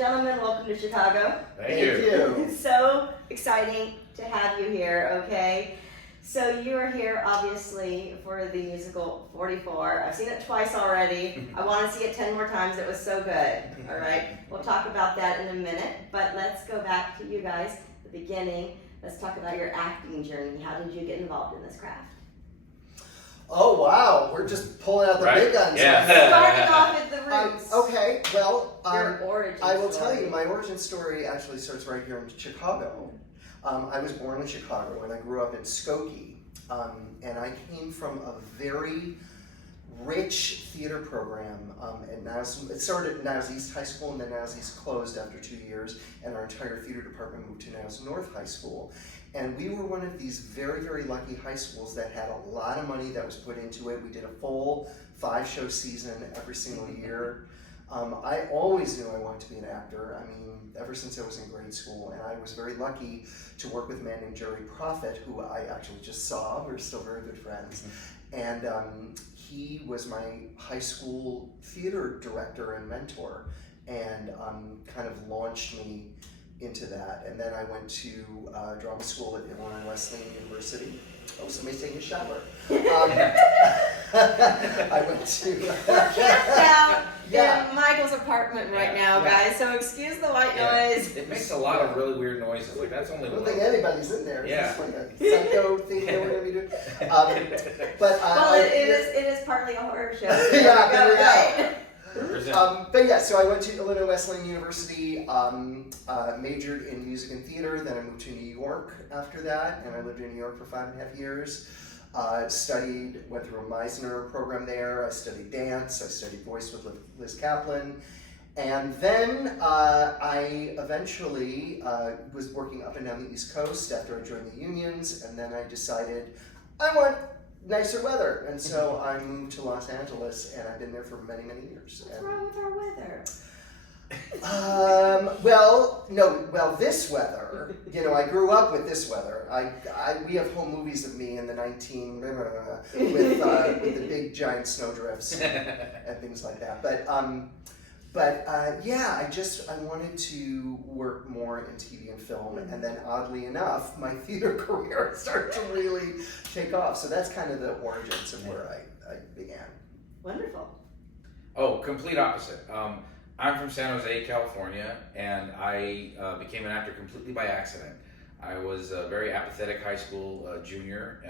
Gentlemen, welcome to Chicago. Thank you. It's so exciting to have you here, okay? So you are here, obviously, for the musical 44. I've seen it twice already. I want to see it 10 more times. It was so good, all right? We'll talk about that in a minute, but let's go back to you guys, the beginning. Let's talk about your acting journey. How did you get involved in this craft? Oh, wow. We're just pulling out the big guns. Yeah. Starting off at the roots. Okay, well, your origin I will story. tell you, my origin story actually starts right here in Chicago. I was born in Chicago and I grew up in Skokie. And I came from a very rich theater program. And it started at Niles East High School, and then Niles East closed after 2 years, and our entire theater department moved to Niles North High School. And we were one of these very, very lucky high schools that had a lot of money that was put into it. We did a full 5-show season every single year. I always knew I wanted to be an actor. I mean, ever since I was in grade school, and I was very lucky to work with a man named Jerry Prophet, who I actually just saw. We're still very good friends. And he was my high school theater director and mentor, and kind of launched me into that. And then I went to drama school at Illinois Wesleyan University. Oh, somebody's taking a shower. I went to... We're camped out in Michael's apartment right now, guys, so excuse the white noise. It makes a lot of really weird noises. Like, that's only I don't one. think anybody's in there. Yeah. It's just like a psycho thing or whatever you do. Well, it is partly a horror show. Yeah, there we go. Right? But yeah, so I went to Illinois Wesleyan University, majored in music and theater, then I moved to New York after that, and I lived in New York for 5.5 years. Went through a Meisner program there. I studied dance, I studied voice with Liz Kaplan. And then I eventually was working up and down the East Coast after I joined the unions, and then I decided I want nicer weather, and so I moved to Los Angeles, and I've been there for many, many years. What's wrong with our weather? This weather, I grew up with this weather. We have home movies of me in the with the big giant snowdrifts and things like that. But I wanted to work more in TV and film, and then oddly enough, my theater career started to really take off. So that's kind of the origins of where I began. Wonderful. Oh, complete opposite. I'm from San Jose, California, and I became an actor completely by accident. I was a very apathetic high school junior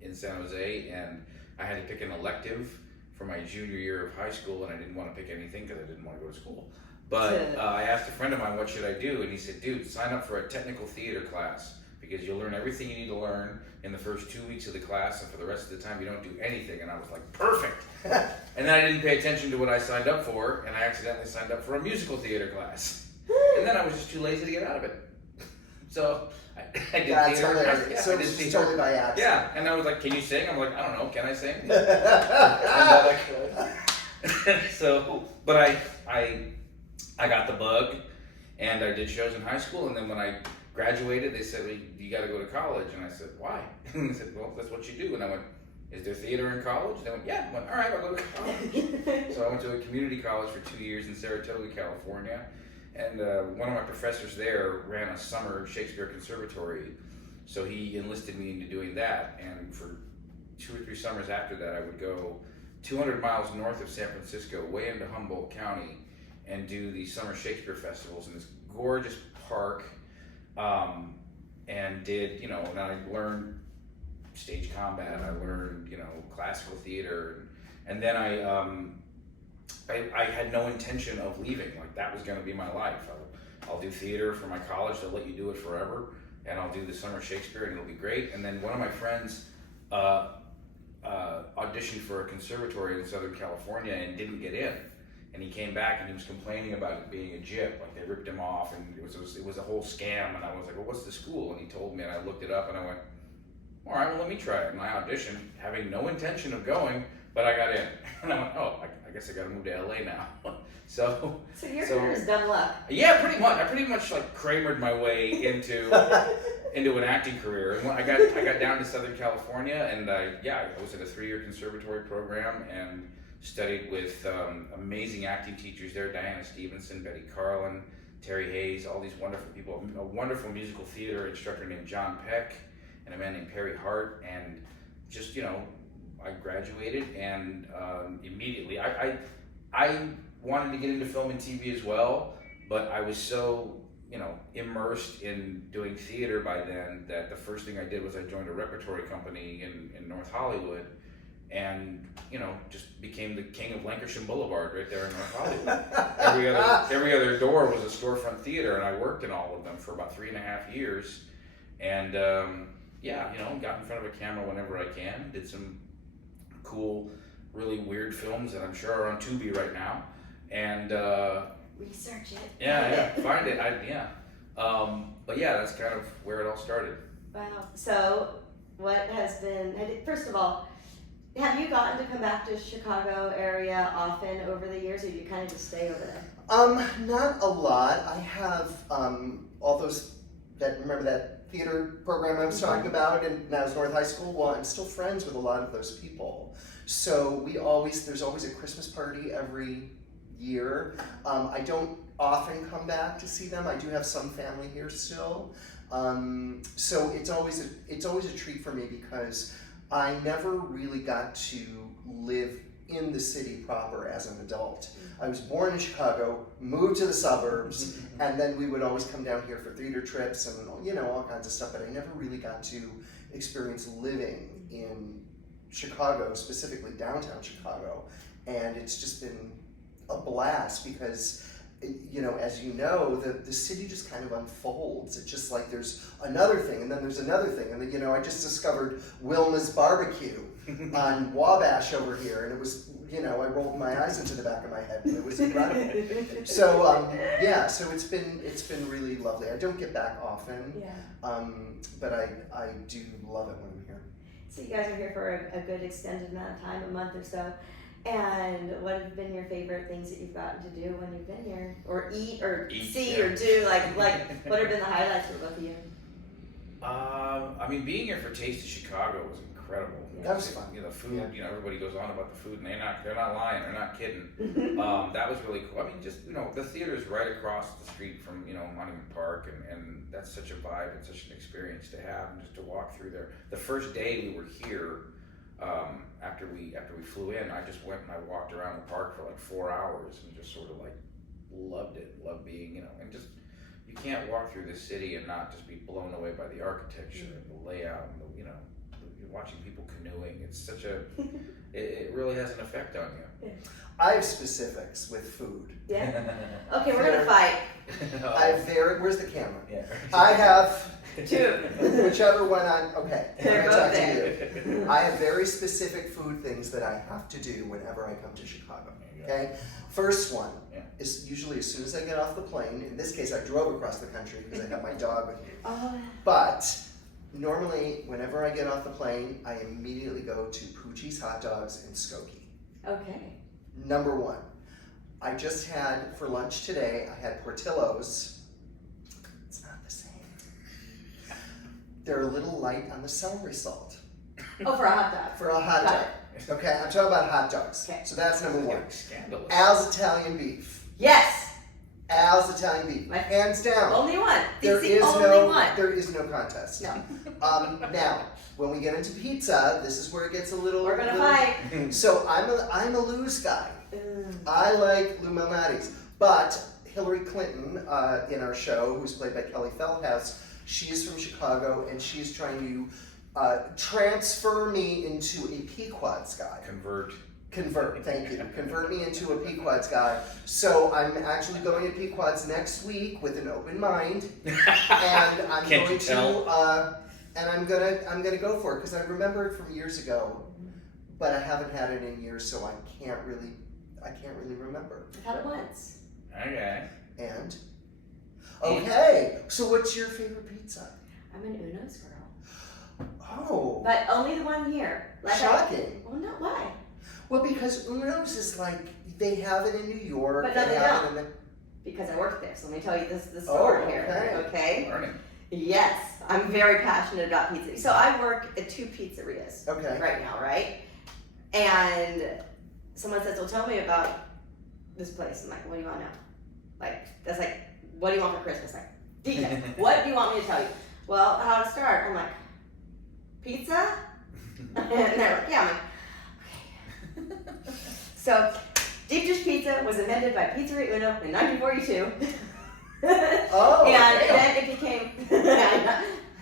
in San Jose, and I had to pick an elective for my junior year of high school, and I didn't want to pick anything because I didn't want to go to school. But I asked a friend of mine, what should I do? And he said, dude, sign up for a technical theater class, because you'll learn everything you need to learn in the first 2 weeks of the class, and for the rest of the time you don't do anything. And I was like, perfect. And then I didn't pay attention to what I signed up for, and I accidentally signed up for a musical theater class. And then I was just too lazy to get out of it. So I did That's theater. hilarious. Yeah, So I it did was just theater. totally by accident. Yeah, and I was like, can you sing? I'm like, I don't know, can I sing? But I got the bug, and I did shows in high school, and then when I graduated, they said, well, you got to go to college, and I said, why? And they said, well, that's what you do. And I went, is there theater in college? And they went, yeah. I went, all right, I'll go to college. So I went to a community college for 2 years in Saratoga, California, and one of my professors there ran a summer Shakespeare conservatory, so he enlisted me into doing that, and for 2 or 3 summers after that, I would go 200 miles north of San Francisco, way into Humboldt County, and do these summer Shakespeare festivals in this gorgeous park, and did, and I learned stage combat, I learned, classical theater, and then I had no intention of leaving. Like, that was going to be my life. I'll do theater for my college, they'll let you do it forever, and I'll do the summer Shakespeare, and it'll be great. And then one of my friends auditioned for a conservatory in Southern California and didn't get in. And he came back and he was complaining about it being a jip, like they ripped him off, and it was a whole scam. And I was like, well, what's the school? And he told me, and I looked it up, and I went, all right, well, let me try it. And I auditioned, having no intention of going, but I got in. And I went, oh, I guess I got to move to LA now. So your career is double up. Yeah, pretty much. I pretty much like Kramered my way into an acting career. And when I got down to Southern California, and I was in a 3-year conservatory program and studied with amazing acting teachers there: Diana Stevenson, Betty Carlin, Terry Hayes, all these wonderful people, a wonderful musical theater instructor named John Peck, and a man named Perry Hart, and just, I graduated, and immediately, I wanted to get into film and TV as well, but I was so, immersed in doing theater by then that the first thing I did was I joined a repertory company in North Hollywood, and just became the king of Lancashire Boulevard right there in North Hollywood. every other door was a storefront theater, and I worked in all of them for about 3.5 years, and got in front of a camera whenever I can, did some cool, really weird films that I'm sure are on Tubi right now, and research it. Yeah, find it. But yeah, that's kind of where it all started. Wow. So, what has been? First of all, have you gotten to come back to Chicago area often over the years, or do you kind of just stay over there? Not a lot. I have all those remember that theater program I was talking about, and now it's North High School. Well, I'm still friends with a lot of those people. So there's always a Christmas party every year. I don't often come back to see them. I do have some family here still. So it's always a treat for me because I never really got to live in the city proper as an adult. I was born in Chicago, moved to the suburbs, and then we would always come down here for theater trips and all kinds of stuff, but I never really got to experience living in Chicago, specifically downtown Chicago. And it's just been a blast because as the city just kind of unfolds. It's just like there's another thing, and then there's another thing, and then I just discovered Wilma's Barbecue on Wabash over here, and it was I rolled my eyes into the back of my head, and it was incredible. So so it's been really lovely. I don't get back often, but I do love it when I'm here. So you guys are here for a good extended amount of time, a month or so. And what have been your favorite things that you've gotten to do when you've been here, or eat, or see, or do? Like what have been the highlights for both of you? Being here for Taste of Chicago was incredible. That was fun. The food. Everybody goes on about the food, and they're not lying. They're not kidding. That was really cool. The theater's right across the street from Monument Park, and that's such a vibe and such an experience to have, and just to walk through there. The first day we were here. After we flew in, I just went and I walked around the park for like 4 hours and just sort of like loved being, and just, you can't walk through this city and not just be blown away by the architecture and the layout and watching people canoeing. It's such it really has an effect on you. I have specifics with food. Yeah. Okay, we're gonna fight. Where's the camera? Yeah. I have two. Whichever one okay. They're both there. I have very specific food things that I have to do whenever I come to Chicago. Okay? First one is usually as soon as I get off the plane. In this case, I drove across the country because I have my dog with me. But normally, whenever I get off the plane, I immediately go to Poochie's Hot Dogs in Skokie. Okay. Number one. I just had, for lunch today, I had Portillo's. It's not the same. They're a little light on the celery salt. Oh, for a hot dog. For a hot dog. Okay, I'm talking about hot dogs. Okay. So that's number one. Scandalous. Al's Italian beef. Yes. Al's Italian beef. Hands down. Only one. There is no contest. No. Now, when we get into pizza, this is where it gets a little. We're gonna fight. So I'm a Lou's guy. I like Lou Malnati's, but Hillary Clinton in our show, who's played by Kelly Feldhouse, she's from Chicago, and she's trying to transfer me into a Pequod's guy. Convert, thank you. Convert me into a Pequod's guy. So I'm actually going to Pequod's next week with an open mind, and I'm gonna go for it because I remember it from years ago, but I haven't had it in years, so I can't really remember. I've had it once. Okay. And okay, so what's your favorite pizza? I'm an Uno's girl. Oh, But only the one here. shocking. Well, no, why? Well, because Uno's is like they have it in New York. But no, they have don't. it in Because I work there, so let me tell you the story here. Okay. Learning. Yes, I'm very passionate about pizza. So I work at 2 pizzerias right now, right? And someone says, "Well, tell me about this place." I'm like, "What do you want to know?" Like that's like what do you want for Christmas? Like, details. What do you want me to tell you? Well, how to start? I'm like, pizza? And they're like, yeah. I'm like, okay. So, deep dish pizza was invented by Pizzeria Uno in 1942. Oh, and damn. then it became,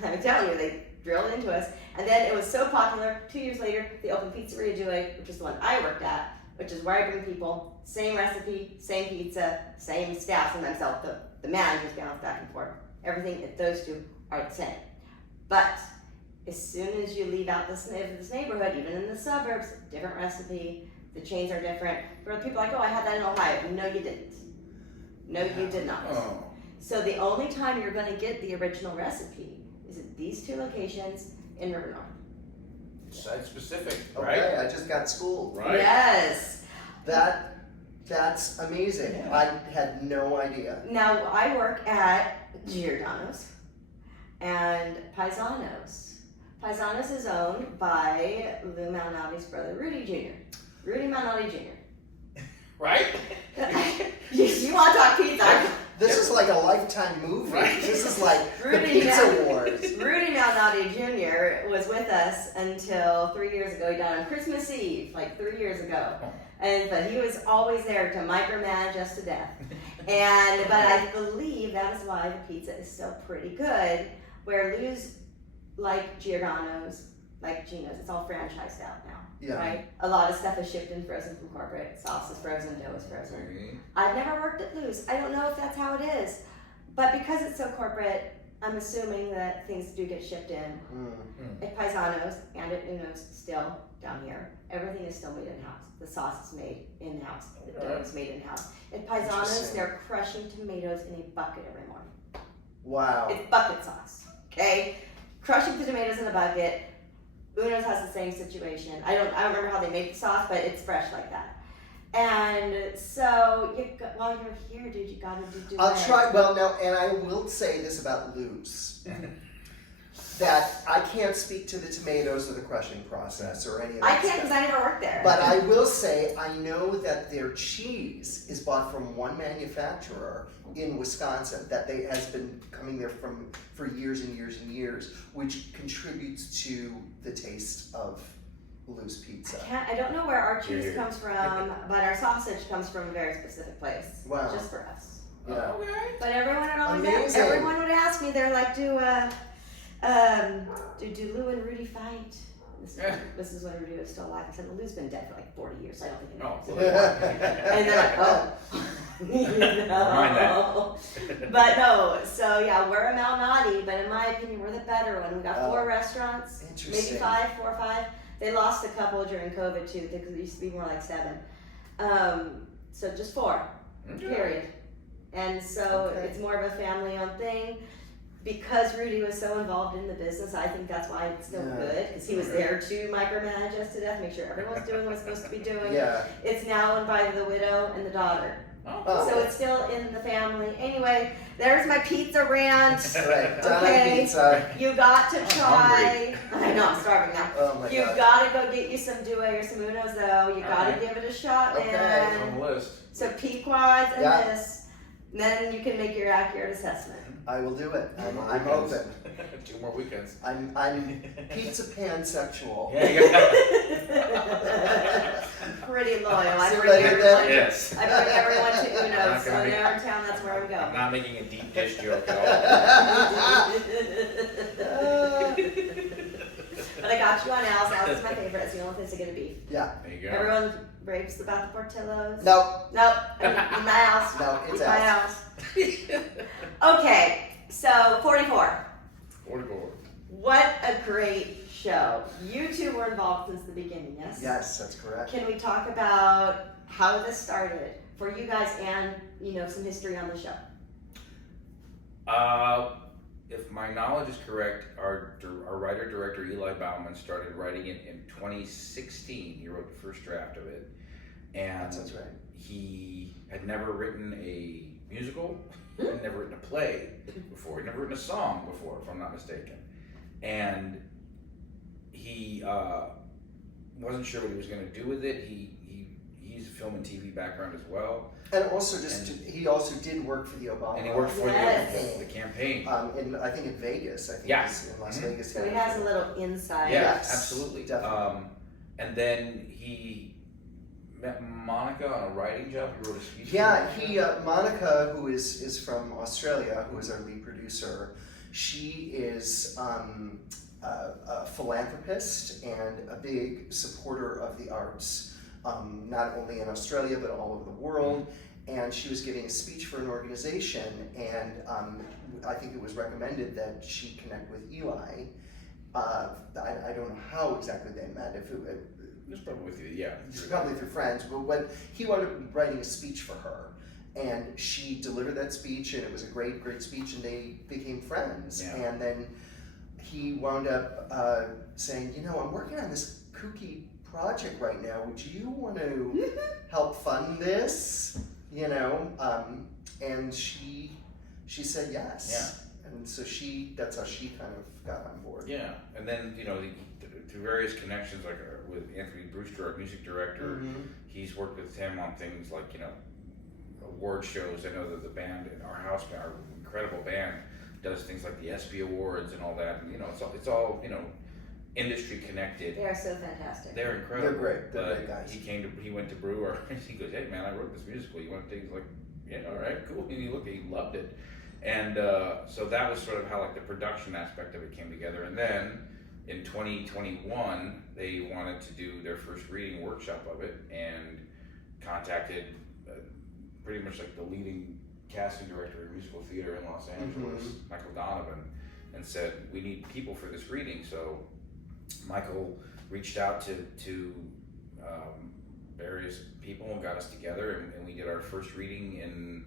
I'm telling you, they drilled it into us. And then it was so popular, 2 years later, they opened Pizzeria Due, which is the one I worked at, which is where I bring people, same recipe, same pizza, same staff, sometimes the managers bounce back and forth. Everything, those two are the same. But as soon as you leave out this neighborhood, even in the suburbs, different recipe, the chains are different. For people like, oh, I had that in Ohio. No, you didn't. No, you did not. Oh. So the only time you're going to get the original recipe is at these two locations in River North. Site specific, right? Okay, I just got schooled. Right. Yes. That's amazing. Yeah. I had no idea. Now I work at Giordano's and Paisanos. Paisanos is owned by Lou Malnati's brother, Rudy Jr. Rudy Malnati Jr. Right? You want to talk pizza? This is like a Lifetime movie. Right. This is like the Rudy Pizza Wars. Rudy Malnati Jr. was with us until 3 years ago. He died on Christmas Eve, like 3 years ago. But he was always there to micromanage us to death. But I believe that is why the pizza is so pretty good. Where Lou's like Giordano's, like Gino's, it's all franchised out now. Yeah. Right? A lot of stuff is shipped in frozen from corporate. Sauce is frozen, dough is frozen. I've never worked at Lou's. I don't know if that's how it is. But because it's so corporate, I'm assuming that things do get shipped in. At Paisanos and at Uno's still down here, everything is still made in-house. The sauce is made in-house. The dough is made in-house. At Paisanos, Interesting. they're crushing tomatoes in a bucket every morning. Wow. It's bucket sauce, okay? Crushing the tomatoes in a bucket. Uno's has the same situation. I don't remember how they make the sauce, but it's fresh like that. And so, while you're here, dude, you gotta do I'll it. try. Well, no, and I will say this about Lou's. That I can't speak to the tomatoes or the crushing process or any of that I can't stuff. because I never worked there. But I will say I know that their cheese is bought from one manufacturer in Wisconsin that has been coming there for years and years and years, which contributes to the taste of Lou's pizza. I don't know where our cheese Here. comes from, but our sausage comes from a very specific place. Wow. Just for us. Yeah. Okay. But everyone would always ask, Amazing. everyone would ask me, they're like, do Lou and Rudy fight? This is when Rudy was still alive. I said, well, Lou's been dead for like 40 years, so I don't think he knows. Oh, And they're like, oh. Mind No. But no, so yeah, we're a Malnati, but in my opinion, we're the better one. We got 4 restaurants, maybe Interesting. 5, 4 or 5. They lost a couple during COVID too, because it used to be more like 7. So just 4, period. And so Okay. it's more of a family-owned thing. Because Rudy was so involved in the business, I think that's why it's still good, because he was there to micromanage us to death, make sure everyone's doing what it's supposed to be doing. Yeah. It's now owned by the widow and the daughter. Oh. So it's still in the family. Anyway, there's my pizza rant. Right. Done Okay. pizza. You got to try. I know, I'm starving now. Oh my You god. gotta go get you some Due or some Unos though. You gotta Alright. give it a shot, Okay. man. On the list. So Pequods and Yeah. this. Then you can make your accurate assessment. I will do it. Two more I'm weekends. open. 2 more weekends. I'm pizza pansexual. Yeah, you got Pretty loyal. I See what bring I did there? everyone. Yes. I bring everyone to I'm Uno's. not So gonna make- there in town, that's where I'm I'm going. not making a deep dish joke at all. But I got you on Al's. Al's is my favorite. It's the only place to get a beef. Yeah. There you go. Everyone raves about the Portillo's. No. Nope. In my house. No, it's In my Al's. house. Okay, so 44. 44. What a great show. You two were involved since the beginning, yes? Yes, that's correct. Can we talk about how this started for you guys and, some history on the show? If my knowledge is correct, our writer-director Eli Bauman started writing it in 2016. He wrote the first draft of it. And That's right. he had never written a musical, had never written a play before, he'd never written a song before, if I'm not mistaken. And he wasn't sure what he was going to do with it. He he's a film and TV background as well. And also he also did work for the Obama. And he worked for Yes. the campaign. I think in Vegas. I think Yeah. he's in Las Vegas. So he has a little insight. Yeah, Yes, absolutely. definitely. And then he met Monica on a writing job. He wrote a speech. Yeah, Monica, who is from Australia, who is our lead producer, she is a philanthropist and a big supporter of the arts, not only in Australia but all over the world. And she was giving a speech for an organization, and I think it was recommended that she connect with Eli. I don't know how exactly they met. If it was probably with you, yeah. Probably through friends, but when he wound up writing a speech for her, and she delivered that speech, and it was a great, great speech, and they became friends. Yeah. And then he wound up saying, I'm working on this kooky project right now. Would you want to help fund this? And she said yes. Yeah. And so that's how she kind of got on board. Yeah, and then through various connections, like with Anthony Brewster, our music director, he's worked with him on things like award shows. I know that the band in our house, our incredible band, does things like the ESPY Awards and all that. And it's all industry connected. They are so fantastic. They're incredible. They're great. They're great guys. He went to Brewer and he goes, "Hey man, I wrote this musical. You want to take?" He's like, "Yeah, all right, cool." And he loved it. And so that was sort of how the production aspect of it came together. And then in 2021, they wanted to do their first reading workshop of it and contacted pretty much the leading casting director of musical theater in Los Angeles, Michael Donovan, and said, "We need people for this reading." So Michael reached out to various people and got us together, and we did our first reading in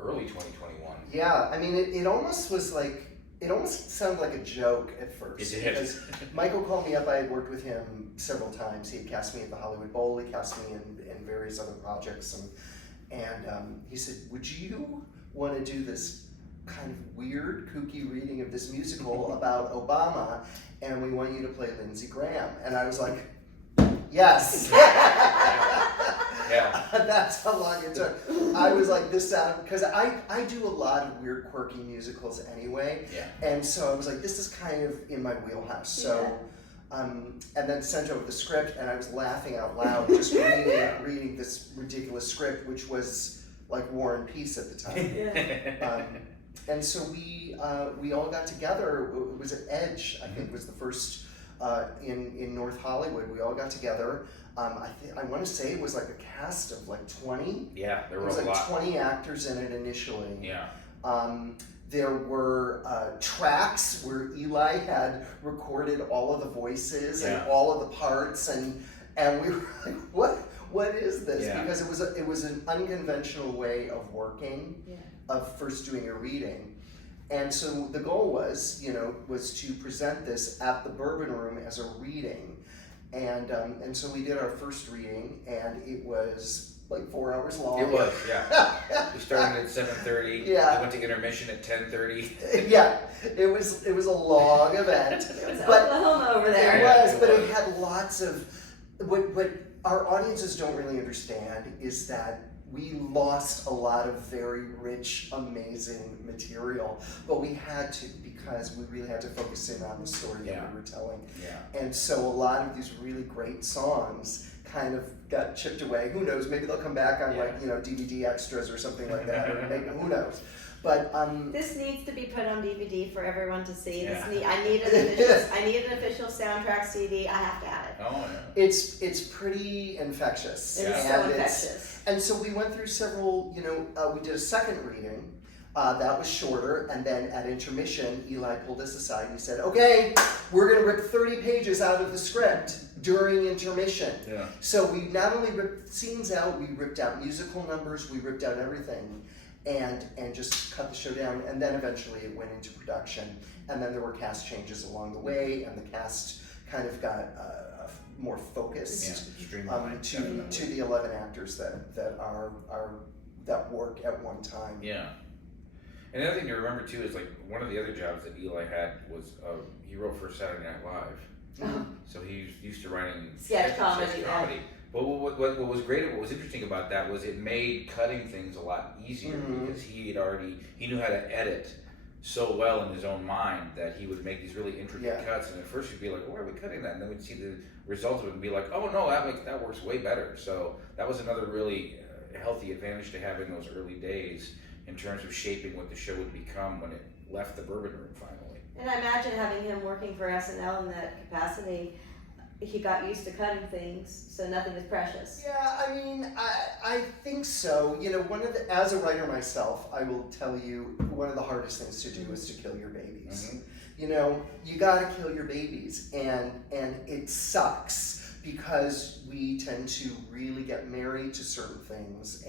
early 2021. Yeah, I mean, it almost was it almost sounded like a joke at first. It did. Because Michael called me up. I had worked with him several times. He had cast me at the Hollywood Bowl. He cast me in various other projects. And he said, "Would you want to do this kind of weird, kooky reading of this musical about Obama? And we want you to play Lindsey Graham." And I was like, "Yes." Yeah. That's how long it took. I was like, this sound, because I do a lot of weird, quirky musicals anyway. Yeah. And so I was like, this is kind of in my wheelhouse. So, and then sent over the script, and I was laughing out loud just reading this ridiculous script, which was like War and Peace at the time. And so we all got together. It was at Edge, I think was the first in North Hollywood. We all got together. I want to say it was like a cast of 20. Yeah, there were a lot. It was 20 actors in it initially. Yeah. There were tracks where Eli had recorded all of the voices and all of the parts, and we were like, what is this? Yeah. Because it was an unconventional way of working, of first doing a reading. And so the goal was to present this at the Bourbon Room as a reading. And so we did our first reading, and it was 4 hours long. It was, yeah. We started at 7:30. Yeah. We went to intermission at 10:30. Yeah, it was a long event. It was but Oklahoma over there. It was, it but was. it had lots of what our audiences don't really understand is that we lost a lot of very rich, amazing material, but we had to, because we really had to focus in on the story that we were telling. Yeah. And so a lot of these really great songs kind of got chipped away. Who knows? Maybe they'll come back on DVD extras or something like that, or maybe who knows. But this needs to be put on DVD for everyone to see. Yeah. I need an official soundtrack CD. I have to have it. Oh yeah. It's pretty infectious. It is so infectious. And so we went through several. We did a second reading. That was shorter, and then at intermission, Eli pulled us aside and he said, "Okay, we're going to rip 30 pages out of the script during intermission." Yeah. So we not only ripped scenes out, we ripped out musical numbers, we ripped out everything, and just cut the show down. And then eventually it went into production, and then there were cast changes along the way, and the cast kind of got more focused Streamlined. to the 11 actors that work at one time. Yeah. And the other thing to remember too is one of the other jobs that Eli had was he wrote for Saturday Night Live. Oh. So he's used to writing Sketch comedy. But what was great, what was interesting about that was it made cutting things a lot easier because he knew how to edit so well in his own mind that he would make these really intricate cuts, and at first you'd be like, why are we cutting that? And then we'd see the results of it and be like, oh no, that works way better. So that was another really healthy advantage to have in those early days in terms of shaping what the show would become when it left the Bourbon Room finally. And I imagine having him working for SNL in that capacity, he got used to cutting things, so nothing is precious. Yeah, I mean, I think so. You know, as a writer myself, I will tell you, one of the hardest things to do is to kill your babies. Mm-hmm. You know, you gotta kill your babies, and it sucks because we tend to really get married to certain things,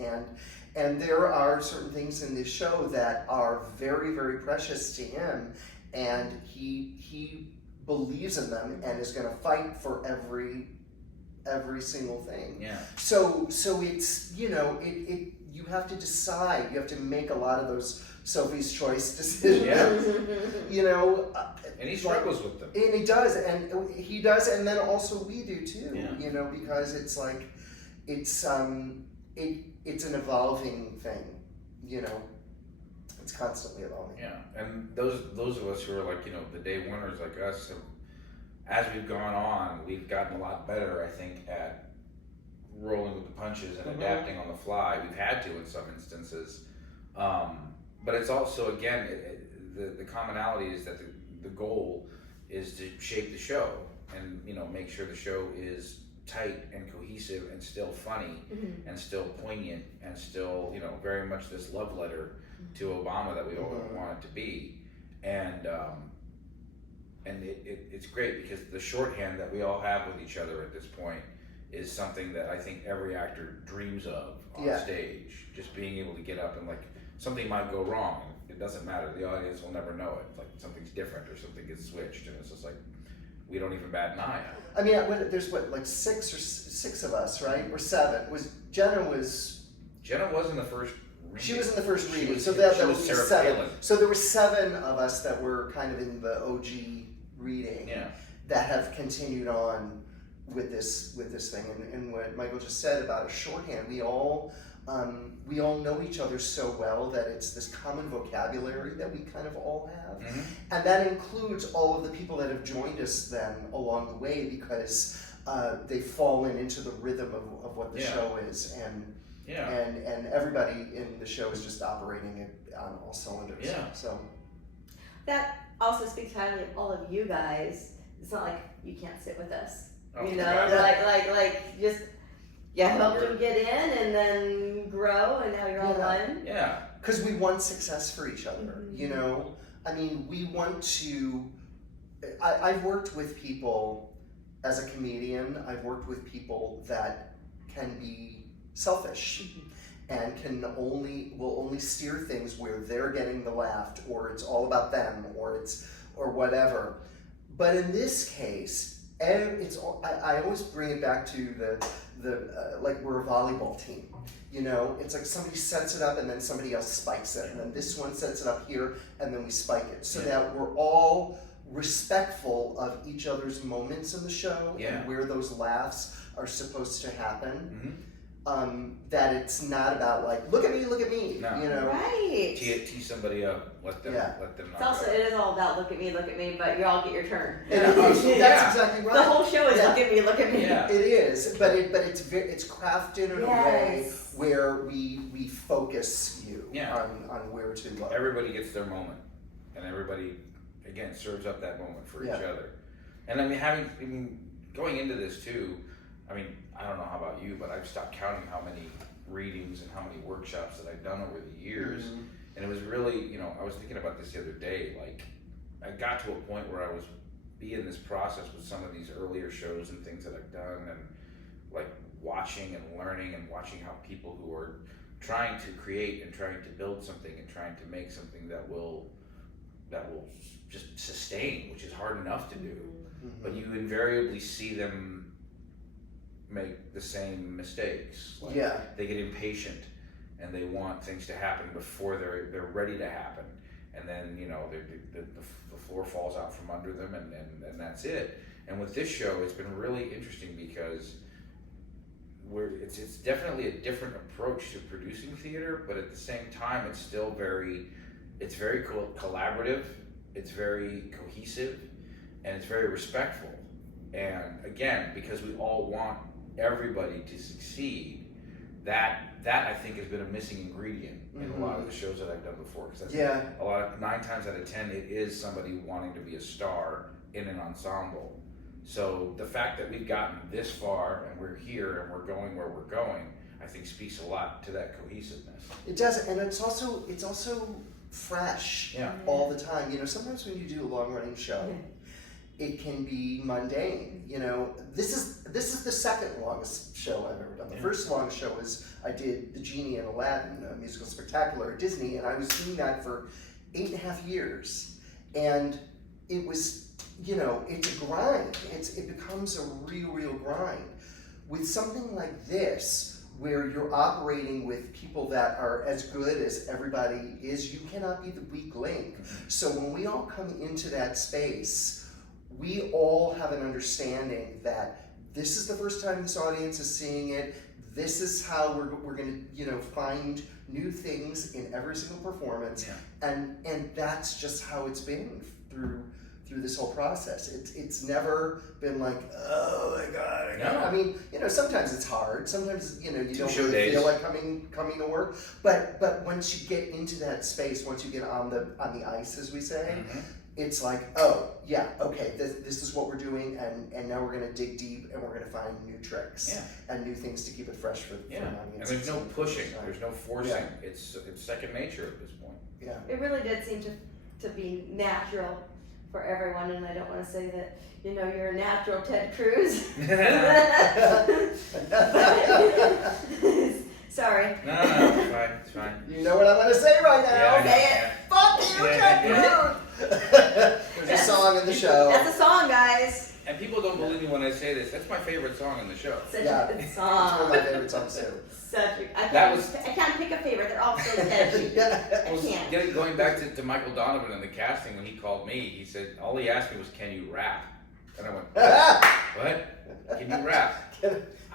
and there are certain things in this show that are very, very precious to him, and he believes in them and is going to fight for every single thing. Yeah. So it's, you know, it you have to decide. You have to make a lot of those Sophie's Choice decisions. Yeah. You know. And he struggles with them. And he does, and then also we do too. Yeah. You know, because it's like it's an evolving thing. You know. It's constantly evolving. Yeah, and those of us who are like, you know, the day winners like us, as we've gone on, we've gotten a lot better, I think, at rolling with the punches and adapting on the fly. We've had to in some instances, but it's also, again, the commonality is that the goal is to shape the show and, you know, make sure the show is tight and cohesive and still funny and still poignant and still, you know, very much this love letter to Obama that we all want it to be, and it's great because the shorthand that we all have with each other at this point is something that I think every actor dreams of on stage. Just being able to get up and, like, something might go wrong. It doesn't matter. The audience will never know it. Like, something's different or something gets switched, and it's just like we don't even bat an eye. I mean, there's like six of us, right? Or seven. Jenna was in the first. She was in the first reading, so she that was was Sarah seven. Palin. So there were 7 of us that were kind of in the OG reading that have continued on with this thing. And what Michael just said about a shorthand, we all know each other so well that it's this common vocabulary that we kind of all have, and that includes all of the people that have joined us then along the way because they've fallen into the rhythm of what the show is, and everybody in the show is just operating it on all cylinders. Yeah. So that also speaks highly of all of you guys. It's not like you can't sit with us. Oh, you know, God. like just helped you get in and then grow, and now you're all one. Yeah. Because we want success for each other. You know, I mean, we want to. I've worked with people as a comedian. I've worked with people that can be selfish and will only steer things where they're getting the laugh, or it's all about them, or whatever. But in this case, I always bring it back to the like we're a volleyball team. You know, it's like somebody sets it up and then somebody else spikes it, and then this one sets it up here and then we spike it, so that we're all respectful of each other's moments in the show and where those laughs are supposed to happen. That it's not about like, look at me, no. You know, right? Tee somebody up, let them knock It's also, it is all about look at me, but you all get your turn. That's exactly right. The whole show is look at me. Yeah. It is, but it's crafted in a way where we focus you on where to look. Everybody gets their moment, and everybody again serves up that moment for each other. And I mean, going into this too, I mean, I don't know how about you, but I've stopped counting how many readings and how many workshops that I've done over the years. And it was really, you know, I was thinking about this the other day, like I got to a point where I was in this process with some of these earlier shows and things that I've done, and like watching and learning and watching how people who are trying to create and trying to build something and trying to make something that will just sustain, which is hard enough to do, but you invariably see them make the same mistakes. Like they get impatient and they want things to happen before they're ready to happen, and then, you know, the floor falls out from under them, and that's it. And with this show, it's been really interesting because it's definitely a different approach to producing theater, but at the same time, it's still very collaborative, it's very cohesive, and it's very respectful. And again, because we all want everybody to succeed, that I think has been a missing ingredient in a lot of the shows that I've done before. Because a lot of 9 times out of 10, it is somebody wanting to be a star in an ensemble. So the fact that we've gotten this far and we're here and we're going where we're going, I think speaks a lot to that cohesiveness. It does, and it's also fresh all the time. You know, sometimes when you do a long running show, it can be mundane. You know, this is the second longest show I've ever done. The first longest show was I did The Genie in Aladdin, a musical spectacular at Disney, and I was doing that for 8.5 years, and it was, you know, it's a grind. It becomes a real grind. With something like this, where you're operating with people that are as good as everybody is, you cannot be the weak link. So when we all come into that space, we all have an understanding that this is the first time this audience is seeing it. This is how we're going to, you know, find new things in every single performance, and that's just how it's been through this whole process. It's never been like, oh my God. I mean, you know, sometimes it's hard. Sometimes, you know, you don't really feel like coming to work. But once you get into that space, once you get on the ice, as we say, it's like, oh yeah, okay, this is what we're doing, and now we're gonna dig deep and we're gonna find new tricks and new things to keep it fresh for an audience. And there's no pushing, there's no forcing. It's second nature at this point. Yeah. It really did seem to be natural for everyone, and I don't want to say that, you know, you're a natural Ted Cruz. Sorry. No, it's fine. You know what I'm gonna say right now. Say it. Fuck you, Ted Cruz. There's a song in the show. That's a song, guys. And people don't believe me when I say this. That's my favorite song in the show. Such a good song. It's one of my favorite songs too. I can't pick a favorite. They're all so catchy. I can't. Going back to Michael Donovan and the casting, when he called me, he said, all he asked me was, can you rap? And I went, what? Can you rap?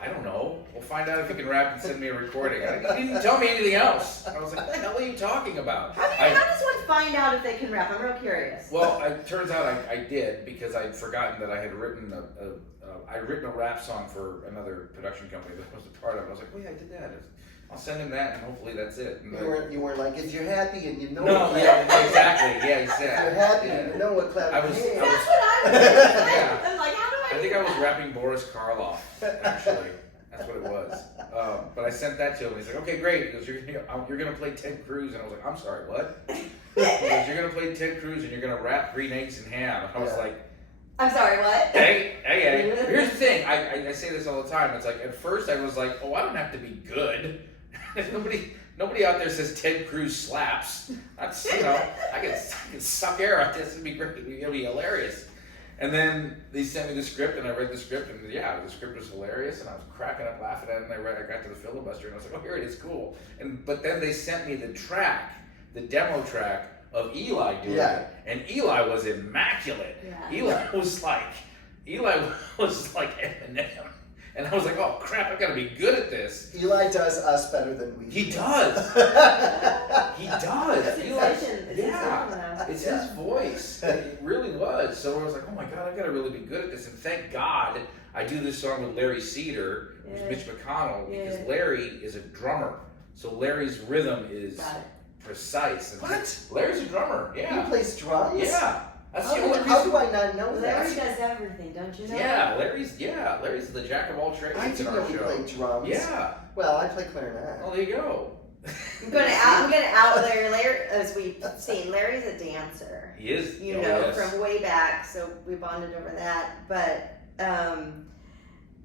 I don't know. We'll find out if you can rap and send me a recording. He didn't tell me anything else. I was like, what the hell are you talking about? How does one find out if they can rap? I'm real curious. Well, it turns out I did, because I'd forgotten that I had written a rap song for another production company that I was a part of. I was like, oh yeah, I did that. I'll send him that, and hopefully that's it. And you weren't like, if you're happy and you know. No, yeah, exactly. Yeah, he said. If you're happy and you know what clap your hands. That's what I was thinking. I'm like, how do I? I think I was rapping Boris Karloff, actually. That's what it was. But I sent that to him. He's like, okay, great. He goes, you're gonna play Ted Cruz, and I was like, I'm sorry, what? He goes, you're gonna play Ted Cruz, and you're gonna rap Green Eggs and Ham. And I was like, I'm sorry, what? Hey. Here's the thing. I say this all the time. It's like, at first I was like, oh, I don't have to be good. Nobody out there says Ted Cruz slaps. That's, you know, I can suck air at this. It'd be great. It'd be hilarious. And then they sent me the script, and I read the script, and the script was hilarious, and I was cracking up laughing at it. And I got to the filibuster, and I was like, oh, here it is, cool. But then they sent me the demo track of Eli doing it, and Eli was immaculate. Eli was like Eminem. And I was like, oh crap, I gotta be good at this. Eli does us better than we do. He does. He does. It's his voice. It really was. So I was like, oh my God, I gotta really be good at this. And thank God I do this song with Larry Cedar, who's Mitch McConnell, because Larry is a drummer. So Larry's rhythm is precise. And what? Larry's a drummer. Yeah. He plays drums? Yeah. That's the only reason. How do I not know that? Larry does everything, don't you know? Larry's the jack of all trades. I didn't know he played drums. Yeah. Well, I play clarinet. Well, there you go. I'm gonna out Larry. Larry, as we've seen, Larry's a dancer. He is. You know, from way back, so we bonded over that. But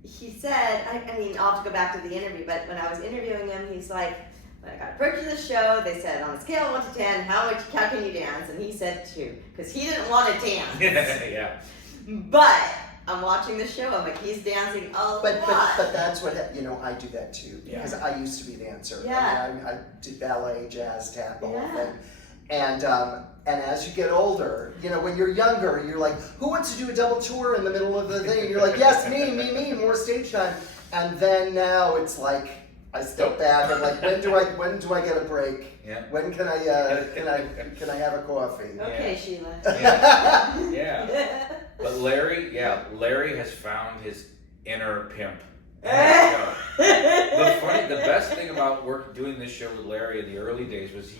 he said, I mean, I'll have to go back to the interview, but when I was interviewing him, he's like, when I got approached to the show, they said, on a scale of 1 to 10, how can you dance? And he said 2, because he didn't want to dance. Yeah. But I'm watching the show, I'm like, he's dancing a lot. But that's what, you know, I do that too, because I used to be a dancer. Yeah. I did ballet, jazz, tap, the whole thing. And as you get older, you know, when you're younger, you're like, who wants to do a double tour in the middle of the thing? And you're like, yes, me, more stage time. And then now it's like I step back and like, when do I get a break? Yeah. When can I have a coffee? Okay, Sheila. Yeah. But Larry has found his inner pimp. The best thing about doing this show with Larry in the early days was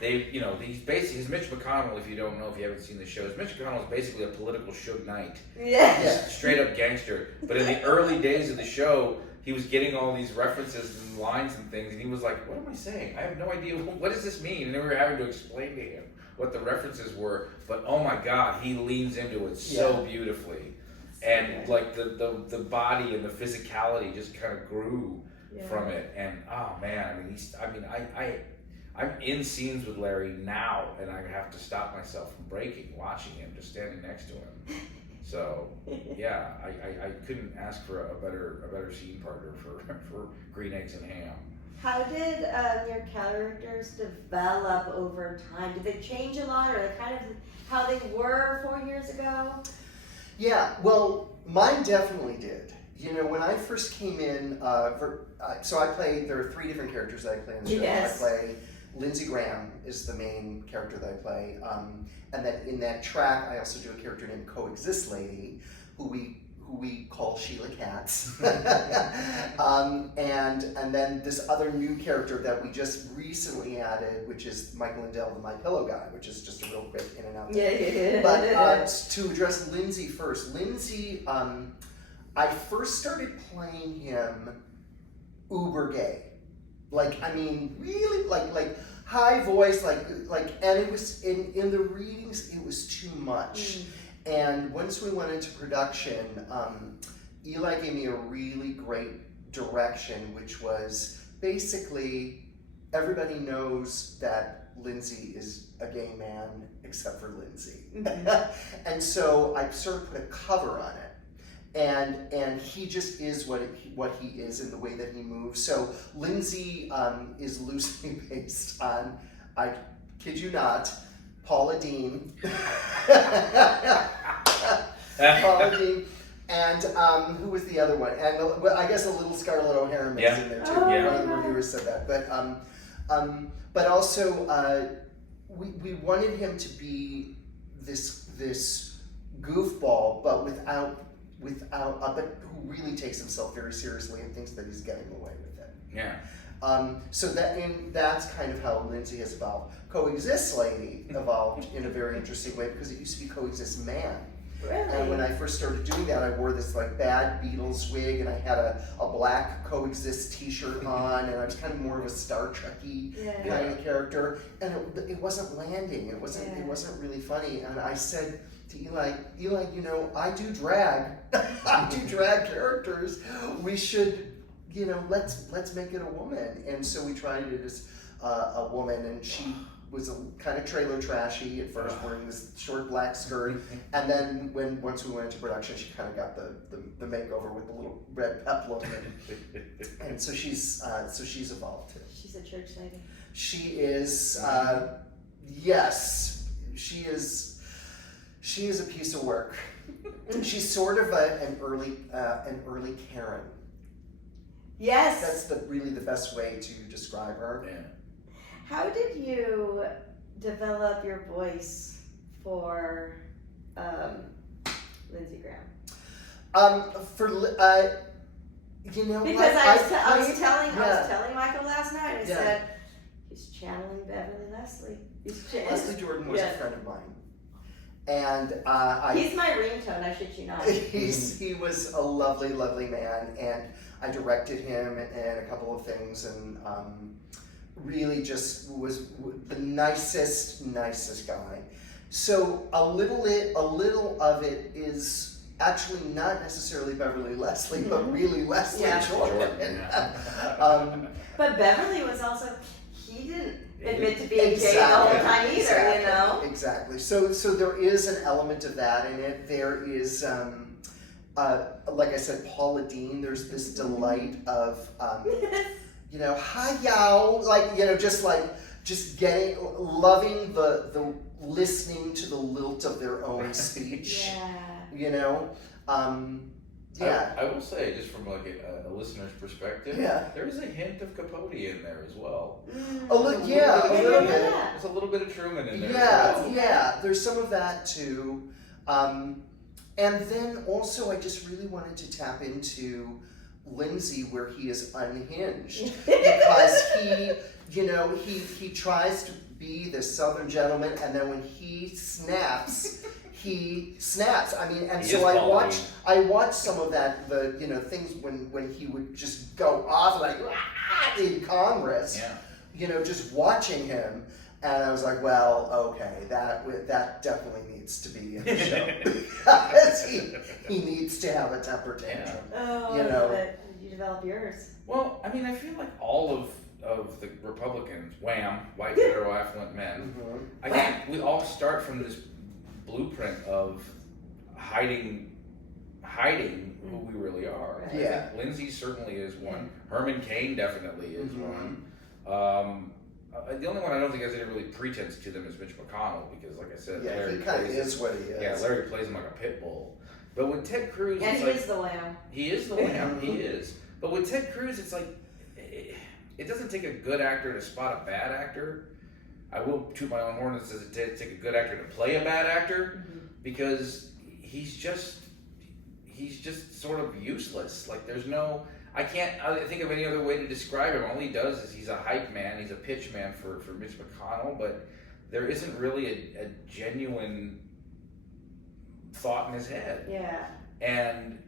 he's basically, Mitch McConnell, if you don't know, if you haven't seen the show, Mitch McConnell is basically a political Suge Knight. Yeah. Straight up gangster. But in the early days of the show, he was getting all these references and lines and things, and he was like, what am I saying? I have no idea. What does this mean? And then we were having to explain to him what the references were. But oh my God, he leans into it so beautifully. And like the body and the physicality just kind of grew from it. And oh man, I'm in scenes with Larry now, and I have to stop myself from breaking, watching him, just standing next to him. So yeah, I couldn't ask for a better scene partner for Green Eggs and Ham. How did your characters develop over time? Did they change a lot, or they kind of how they were 4 years ago? Yeah, well, mine definitely did. You know, when I first came in, so I play, there are 3 different characters that I play in the show. Yes. I play Lindsey Graham is the main character that I play. And then in that track, I also do a character named Coexist Lady, who we call Sheila Katz. And then this other new character that we just recently added, which is Michael Lindell, the My Pillow guy, which is just a real quick in and out. Yeah. But to address Lindsey first, Lindsey, I first started playing him uber gay. Like, I mean, really, like high voice, and it was, in the readings, it was too much. And once we went into production, Eli gave me a really great direction, which was basically everybody knows that Lindsey is a gay man except for Lindsey. And so I sort of put a cover on it. And he just is what he is in the way that he moves. So Lindsey is loosely based on, I kid you not, Paula Deen. Paula Deen. And who was the other one? And I guess a little Scarlett O'Hara mix in there too. One of the reviewers said that. But also we wanted him to be this goofball, but but who really takes himself very seriously and thinks that he's getting away with it. Yeah. So that's kind of how Lindsey has evolved. Coexist Lady evolved in a very interesting way because it used to be Coexist Man. Really? And when I first started doing that, I wore this like bad Beatles wig, and I had a black Coexist t-shirt on, and I was kind of more of a Star Trek-y kind of character, and it wasn't landing. It wasn't really funny. And I said to Eli, you know, I do drag. I do drag characters. We should, you know, let's make it a woman. And so we tried it as a woman, and she was kind of trailer trashy at first, wearing this short black skirt, and then once we went into production, she kind of got the makeover with the little red peplum, and so she's evolved too. She's a church lady. She is, yes, she is a piece of work. She's sort of an early Karen. Yes. That's really the best way to describe her. Yeah. How did you develop your voice for Lindsey Graham? You know, because I was telling Michael last night. I said he's channeling Beverly Leslie. Leslie Jordan was a friend of mine, and he's my ringtone. I shit you not. He was a lovely, lovely man, and I directed him in a couple of things, and really just was the nicest guy. So a little of it is actually not necessarily Beverly Leslie, but really Leslie Jordan. Yeah. But Beverly was also, he didn't admit to being gay the whole time either, you know? Exactly. So there is an element of that in it. There is, like I said, Paula Deen, there's this delight of, you know, hi y'all, like, you know, just loving the listening to the lilt of their own speech, you know, Yeah. I will say, just from like a listener's perspective, there is a hint of Capote in there as well. A little bit. There's a little bit of Truman in there. Yeah. There's some of that too. And then also, I just really wanted to tap into Lindsay where he is unhinged because he tries to be this Southern gentleman, and then when he snaps. He snaps. I mean, and so I watched some of that, the things when he would just go off like in Congress. Yeah. Just watching him, and I was like, well, okay, that definitely needs to be in the show because he needs to have a temper tantrum. Oh, but you develop yours. Well, I mean, I feel like all of the Republicans, wham, white hetero affluent men, I think we all start from this blueprint of hiding who we really are. Right. Yeah. I think Lindsay certainly is one. Herman Cain definitely is one. The only one I don't think has any really pretense to them is Mitch McConnell, because like I said, Larry he kind of is what he is. Yeah, Larry plays him like a pit bull. But with Ted Cruz, and he is the lamb. He is the lamb. He is. But with Ted Cruz, it's like it doesn't take a good actor to spot a bad actor. I will toot my own horn and says it takes a good actor to play a bad actor, because he's just sort of useless. Like I can't think of any other way to describe him. All he does is he's a hype man, he's a pitch man for Mitch McConnell, but there isn't really a genuine thought in his head. Yeah. And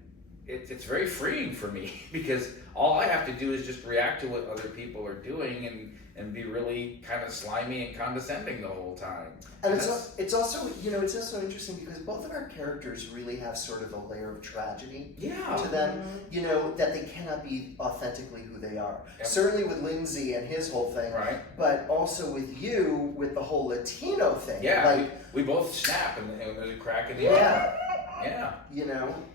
it's very freeing for me because all I have to do is just react to what other people are doing and be really kind of slimy and condescending the whole time. And it's also interesting because both of our characters really have sort of a layer of tragedy to them, that they cannot be authentically who they are. Yep. Certainly with Lindsay and his whole thing, right? But also with you, with the whole Latino thing. Yeah, like, we both snap and there's a crack in the eye. Yeah.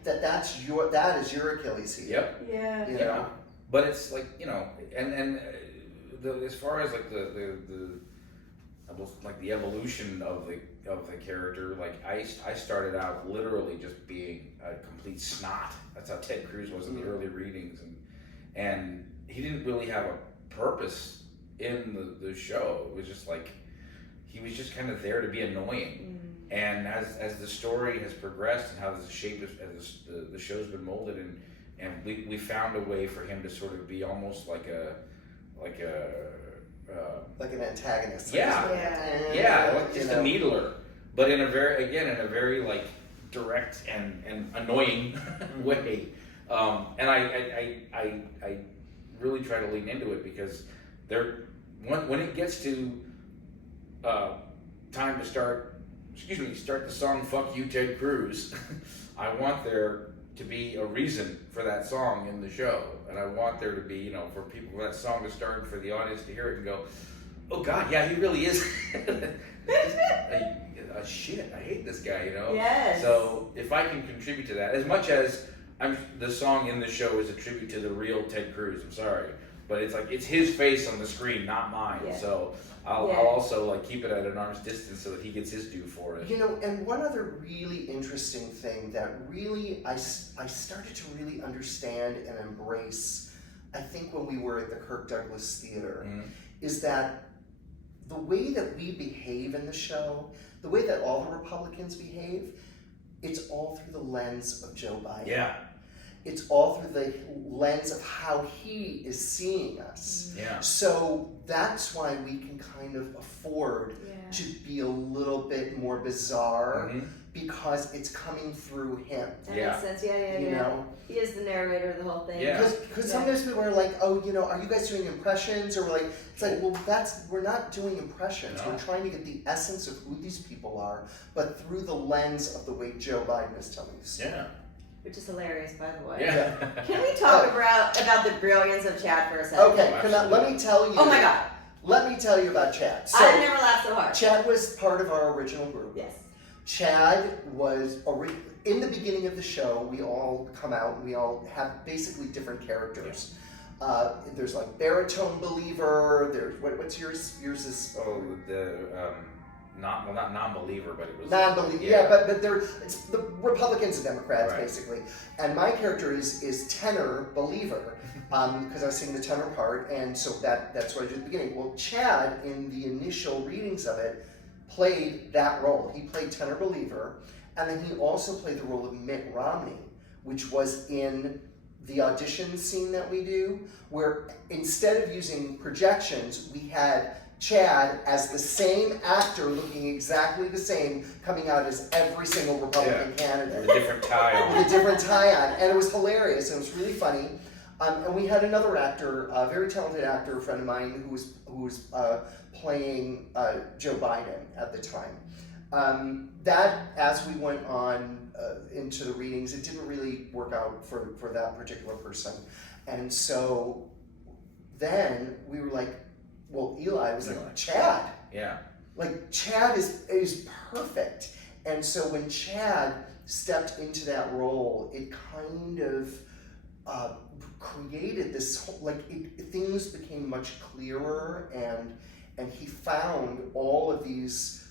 That is your Achilles heel. Yep. Yeah. You know? But it's like, as far as like the evolution of the character, like I started out literally just being a complete snot. That's how Ted Cruz was in the early readings, and he didn't really have a purpose in the show. It was just like he was just kind of there to be annoying. And as the story has progressed and how the shape as the show's been molded, and we found a way for him to sort of be almost like an antagonist. Like just a needler, but in a very like direct and annoying way. And I really try to lean into it because when it gets to time to start the song "Fuck You, Ted Cruz," I want there to be a reason for that song in the show, and I want there to be, for that song to start and for the audience to hear it and go, "Oh God, yeah, he really is a shit. I hate this guy," Yes. So if I can contribute to that, as much as the song in the show is a tribute to the real Ted Cruz. I'm sorry, but it's like it's his face on the screen, not mine. Yeah. So I'll also like keep it at an arm's distance so that he gets his due for it. And one other really interesting thing that really I started to really understand and embrace, I think when we were at the Kirk Douglas Theater, is that the way that we behave in the show, the way that all the Republicans behave, it's all through the lens of Joe Biden. Yeah. It's all through the lens of how he is seeing us. Yeah. So that's why we can kind of afford to be a little bit more bizarre because it's coming through him. That makes sense. Yeah. He is the narrator of the whole thing. Yeah. Because sometimes people are like, oh, are you guys doing impressions? Or we're like, it's like, well, we're not doing impressions. No. We're trying to get the essence of who these people are, but through the lens of the way Joe Biden is telling the story. Yeah. Which is hilarious, by the way. Yeah. Can we talk about the brilliance of Chad for a second? Okay, let me tell you. Oh my God. Let me tell you about Chad. So, I've never laughed so hard. Chad was part of our original group. Yes. Chad was, in the beginning of the show, we all come out and we all have basically different characters. There's like baritone believer, there's, what's yours? Yours is... not non-believer, but it was non-believer. Yeah, but it's the Republicans and Democrats Right. basically. And my character is tenor believer, because I sing the tenor part, and so that's what I do at the beginning. Well, Chad in the initial readings of it played that role. He played tenor believer, and then he also played the role of Mitt Romney, which was in the audition scene that we do, where instead of using projections, we had Chad as the same actor looking exactly the same coming out as every single Republican candidate. With a different tie on. With a different tie on. And it was hilarious, and it was really funny. And we had another actor, a very talented actor, a friend of mine, who was playing Joe Biden at the time. That, as we went on into the readings, it didn't really work out for that particular person. And so then we were like, well, Eli was like, Chad. Yeah. Like, Chad is perfect. And so when Chad stepped into that role, it kind of created this whole, like, things became much clearer, and he found all of these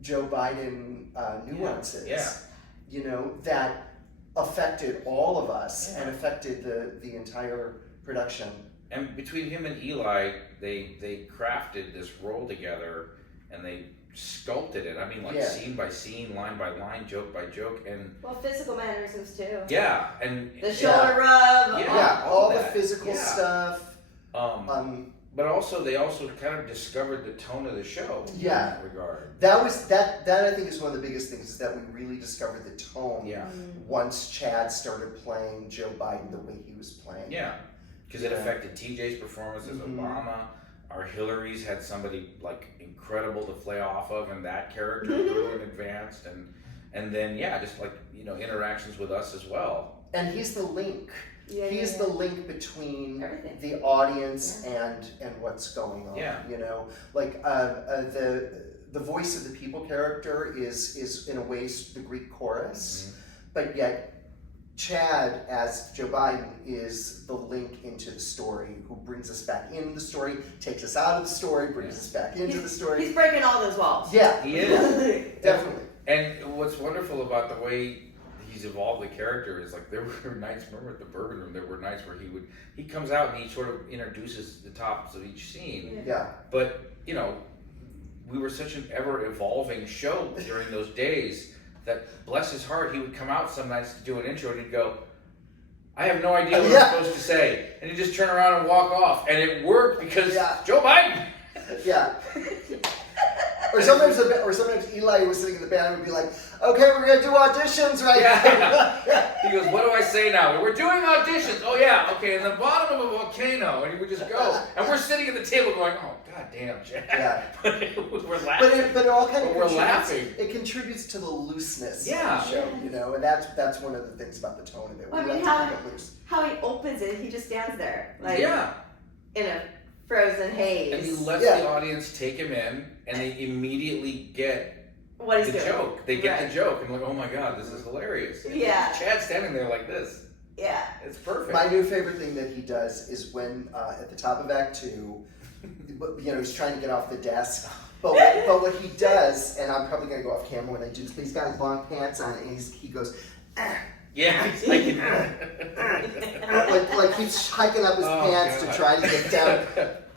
Joe Biden nuances, you know, that affected all of us and affected the entire production. And between him and Eli, they crafted this role together, and they sculpted it. I mean, like scene by scene, line by line, joke by joke, and well, physical mannerisms too. Yeah, and the shoulder rub. All the that. physical stuff. But also, they also kind of discovered the tone of the show. In that regard. That I think is one of the biggest things, is that we really discovered the tone. Yeah. Once Chad started playing Joe Biden the way he was playing. Yeah. Because it affected TJ's performance as Obama. Our Hillary's had somebody like incredible to play off of, and that character grew and advanced, and then just like, you know, interactions with us as well. And he's the link. He's the link between the audience and what's going on. Yeah. You know, like the voice of the people character is in a way the Greek chorus, but yet Chad as Joe Biden is the link into the story, who brings us back into the story, takes us out of the story, brings us back into the story. He's breaking all those walls. Yeah, he is. Definitely. And what's wonderful about the way he's evolved the character is, like, there were nights, remember at the Bourbon Room, there were nights where he comes out and he sort of introduces the tops of each scene. Yeah. But, you know, we were such an ever-evolving show during those days that, bless his heart, he would come out some nights to do an intro and he'd go, I have no idea what I'm supposed to say. And he'd just turn around and walk off. And it worked because Joe Biden. Yeah. Or sometimes Eli, who was sitting in the band, would be like, okay, we're going to do auditions right now. He goes, what do I say now? We're doing auditions. Oh, yeah, okay, in the bottom of a volcano. And he would just go. And we're sitting at the table going, oh, God damn, Jack. Yeah. We're laughing. But it all kind of we're laughing. It contributes to the looseness of Yeah. the show, you know, and that's one of the things about the tone of it. Well, I mean, how he opens it, he just stands there, like, in a frozen haze. And he lets the audience take him in, and they immediately get what he's the doing. joke. They get the joke, and like, oh my God, this is hilarious. And Chad's standing there like this. Yeah. It's perfect. My new favorite thing that he does is when, at the top of Act 2, you know, he's trying to get off the desk. But what he does, and I'm probably going to go off camera when I do this, but he's got his long pants on, and he goes, Yeah, like he's hiking up his pants to try to get down.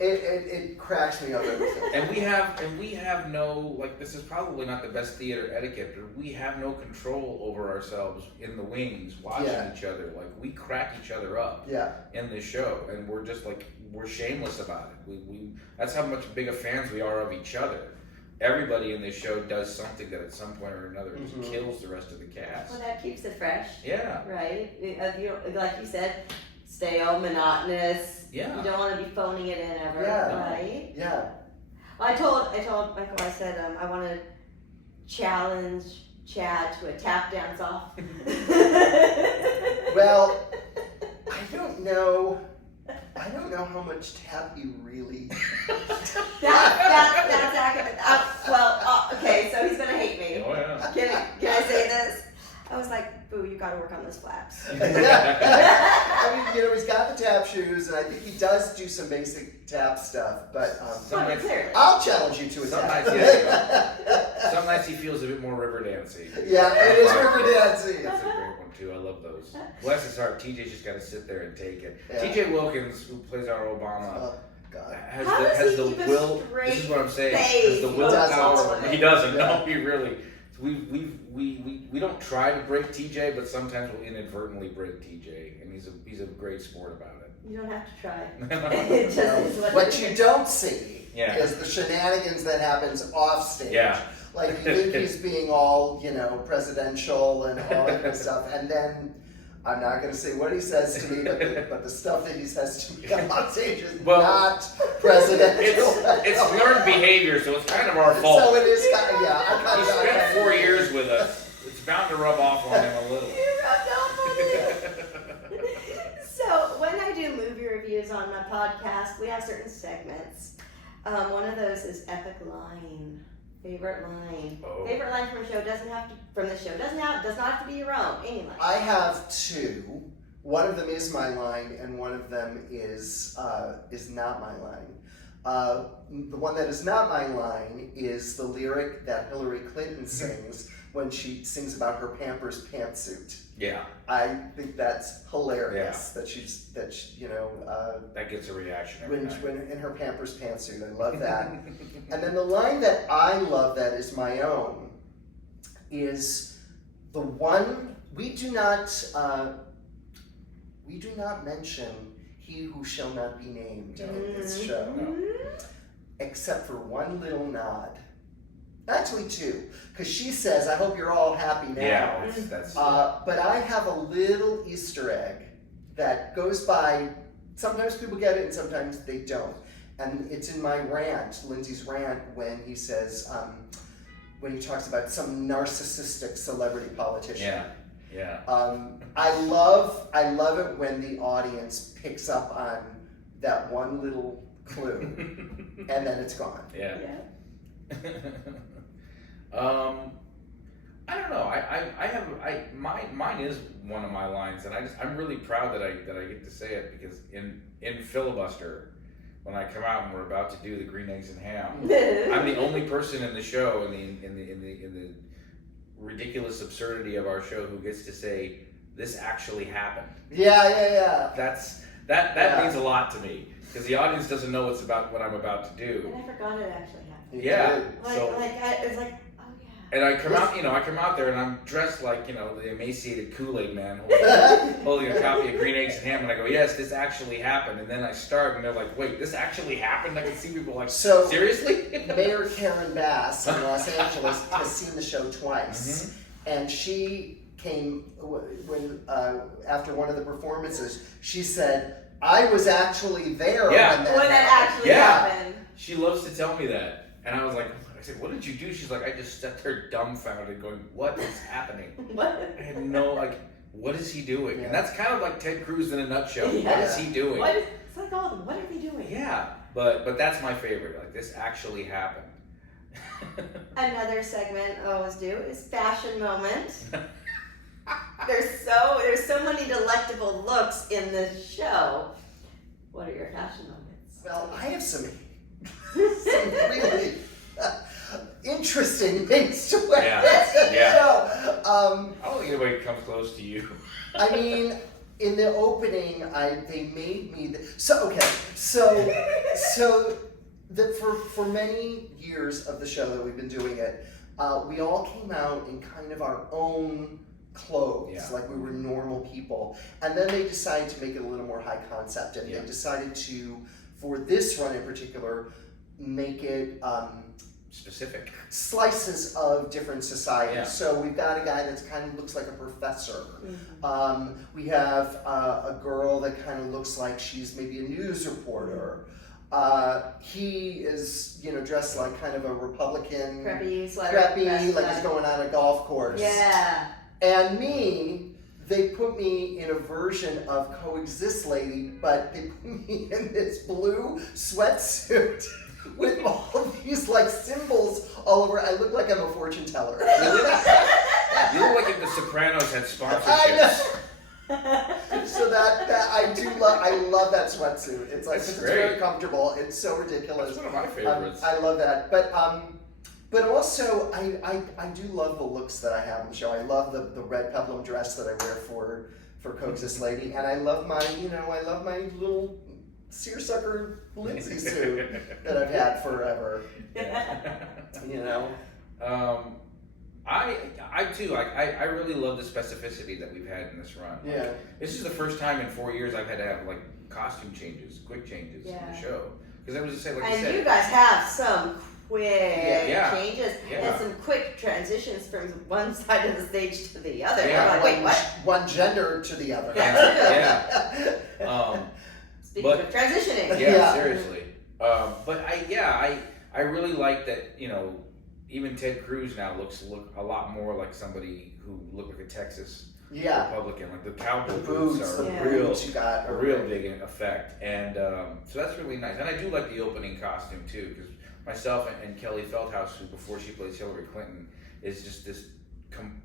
It cracks me up every time. And we have no, like, this is probably not the best theater etiquette, but we have no control over ourselves in the wings watching each other. Like, we crack each other up in this show, and we're just like, we're shameless about it. We that's how much big of fans we are of each other. Everybody in this show does something that at some point or another just kills the rest of the cast. Well, that keeps it fresh. Yeah. Right? Like you said, stale, monotonous. Yeah. You don't want to be phoning it in ever. Right? Yeah. Well, I told Michael, I said, I want to challenge Chad to a tap dance off. Well, I don't know how much tap you really. That's accurate. Okay, so he's gonna hate me. Oh, yeah. Can I say this? I was like, boo, you gotta work on those flaps. I mean, he's got the tap shoes, and I think he does do some basic tap stuff. But Some nights, I'll challenge you to a some tap. nights, some nights he feels a bit more river dancey. Yeah, it is river dancing. That's a great one too. I love those. Bless his heart. TJ's just got to sit there and take it. Yeah. TJ Wilkins, who plays our Obama. Oh God. Has the will. This is what I'm saying. Has the willpower. He doesn't. Yeah. No, he really. We don't try to break TJ, but sometimes we'll inadvertently break TJ, and he's a great sport about it. You don't have to try. It just is what it you is. don't see Yeah. is the shenanigans that happens off stage. Yeah. Like you think he's being all, presidential and all that kind of stuff, and then I'm not going to say what he says to me, but the stuff that he says to me on stage is not presidential. It's learned behavior, so it's kind of our fault. So it is kind of, yeah. He spent 4 years with us. It's bound to rub off on him a little. You rubbed off on it. So when I do movie reviews on my podcast, we have certain segments. One of those is epic line. Favorite line. Oh. Favorite line from a show does not have to be your own. Any line. I have two. One of them is my line, and one of them is not my line. The one that is not my line is the lyric that Hillary Clinton sings when she sings about her Pampers pantsuit. Yeah. I think that's hilarious. That that gets a reaction every night. when in her Pampers pantsuit. I love that. And then the line that I love that is my own is the one we do not mention he who shall not be named in this show, except for one little nod. Actually two, because she says, "I hope you're all happy now." Yeah, that's. But I have a little Easter egg that goes by. Sometimes people get it, and sometimes they don't. And it's in my rant, Lindsay's rant, when he says, when he talks about some narcissistic celebrity politician. Yeah. I love it when the audience picks up on that one little clue, and then it's gone. Yeah. I don't know. Mine is one of my lines, and I'm really proud that I get to say it, because in Filibuster, when I come out and we're about to do the green eggs and ham, I'm the only person in the show in the ridiculous absurdity of our show who gets to say, "This actually happened." Yeah. That means a lot to me, because the audience doesn't know what I'm about to do. And I forgot it actually happened. Yeah. It's like, oh yeah. And I come out there and I'm dressed like, the emaciated Kool-Aid man holding a copy of Green Eggs and Ham, and I go, "Yes, this actually happened." And then I start, and they're like, "Wait, this actually happened?" I can see people like, So, seriously? Mayor Karen Bass in Los Angeles has seen the show twice, and she came when after one of the performances. She said, "I was actually there when that actually happened." She loves to tell me that, and I was like, I said, "What did you do?" She's like, "I just sat there dumbfounded, going, what is happening?" What? I had no what is he doing? Yeah. And that's kind of like Ted Cruz in a nutshell. Yeah. What is he doing? It's like all of them. What are they doing? Yeah, but that's my favorite. Like, this actually happened. Another segment I always do is fashion moment. There's so many delectable looks in this show. What are your fashion moments? Well, I have some really interesting things to wear in the show. I don't think anybody comes close to you. I mean, in the opening, they made me for many years of the show that we've been doing it, we all came out in kind of our own clothes, like we were normal people, and then they decided to make it a little more high concept, and they decided to, for this run in particular, make it specific slices of different societies. Yeah. So we've got a guy that kind of looks like a professor. We have a girl that kind of looks like she's maybe a news reporter. He is, dressed like kind of a Republican, preppy sweater, like he's going on a golf course. Yeah. And me, they put me in a version of Coexist Lady, but they put me in this blue sweatsuit with all these symbols all over. I look like I'm a fortune teller. You look like if The Sopranos had sponsorships. I know. So that I love that sweatsuit. It's like it's very comfortable. It's so ridiculous. That's one of my favorites. I love that, but also I do love the looks that I have in the show. I love the red peplum dress that I wear for Cox's Lady, and I love my little seersucker Lindsay suit that I've had forever. You know. I too, like, I really love the specificity that we've had in this run. Like, Yeah. this is the first time in 4 years I've had to have, like, costume changes, quick changes in the show. Because I was just saying, like you said. And you guys have some quick changes Yeah. and some quick transitions from one side of the stage to the other. Yeah. I'm like, wait, what? One gender to the other. Yeah. Speaking of transitioning. Yeah, seriously. But I really like that, you know, even Ted Cruz now look a lot more like somebody who looked like a Texas Republican. Like the cowboy boots are a real big effect, and so that's really nice. And I do like the opening costume too, because myself and Kelly Feldhouse, who before she plays Hillary Clinton, is just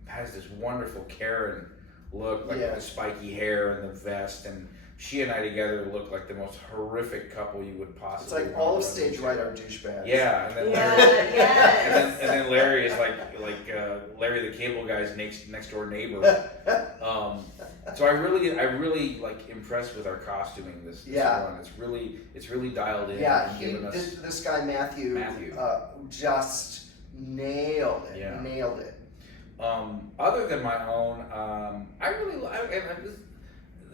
has this wonderful Karen look, like the spiky hair and the vest, and she and I together look like the most horrific couple you would possibly. It's like all of stage right are douchebags. Yeah, and then yes. and then Larry is like Larry the Cable Guy's next door neighbor. So I really like impressed with our costuming this run. It's really dialed in. Yeah, and this guy Matthew. Just nailed it. Yeah. Nailed it. Other than my own,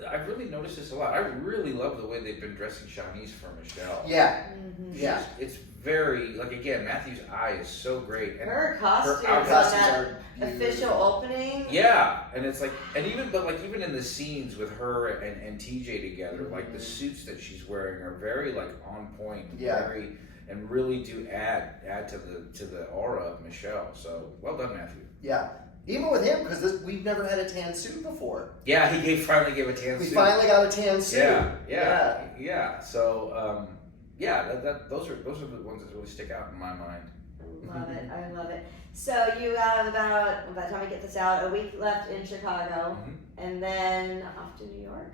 I've really noticed this a lot. I really love the way they've been dressing Shawnee's for Michelle. Yeah. Mm-hmm. Yeah. It's very, like, again, Matthew's eye is so great. And her costumes on that are official opening. Yeah, and it's like, and even in the scenes with her and TJ together, like the suits that she's wearing are very like on point. Very, and really do add to the aura of Michelle. So well done, Matthew. Yeah. Even with him, because we've never had a tan suit before. Yeah, he finally gave a tan suit. We finally got a tan suit. Yeah. So, those are the ones that really stick out in my mind. I love it. So you have about, by the time we get this out, a week left in Chicago, and then off to New York.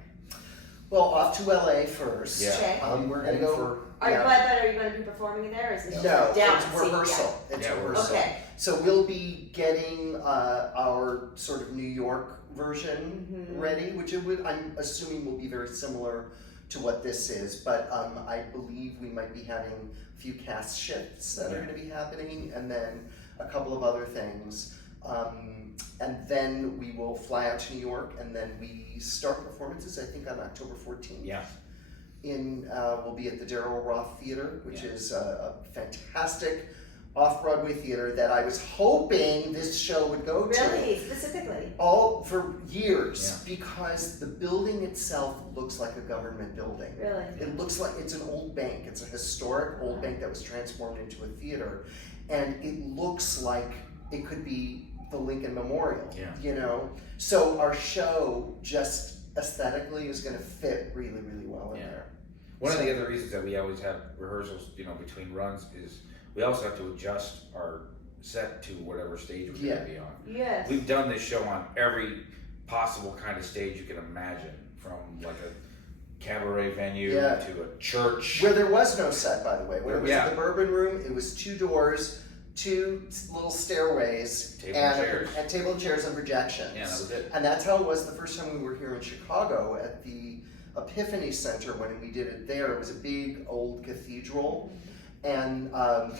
Well, off to LA first. Yeah. Okay. We're gonna go. But are you going to be performing there? Or is it No, down it's rehearsal. Yeah. It's rehearsal. Okay. So we'll be getting our sort of New York version ready, which I'm assuming will be very similar to what this is. But I believe we might be having a few cast shifts that are going to be happening, and then a couple of other things. And then we will fly out to New York, and then we start performances, I think, on October 14th. Yeah. We'll be at the Daryl Roth Theater, which is a fantastic off-Broadway theater that I was hoping this show would go to. Really? Specifically? All for years, because the building itself looks like a government building. Really? It looks like it's an old bank. It's a historic old bank that was transformed into a theater, and it looks like it could be the Lincoln Memorial. Yeah. You know, so our show just aesthetically is going to fit really, really well in there. One of the other reasons that we always have rehearsals, between runs is we also have to adjust our set to whatever stage we're going to be on. Yes. We've done this show on every possible kind of stage you can imagine, from like a cabaret venue to a church. Where there was no set, by the way. When it was at the Bourbon Room, it was 2 doors, 2 little stairways, and table and chairs and projection. Yeah, that was it. And that's how it was the first time we were here in Chicago at the Epiphany Center when we did it there. It was a big old cathedral, and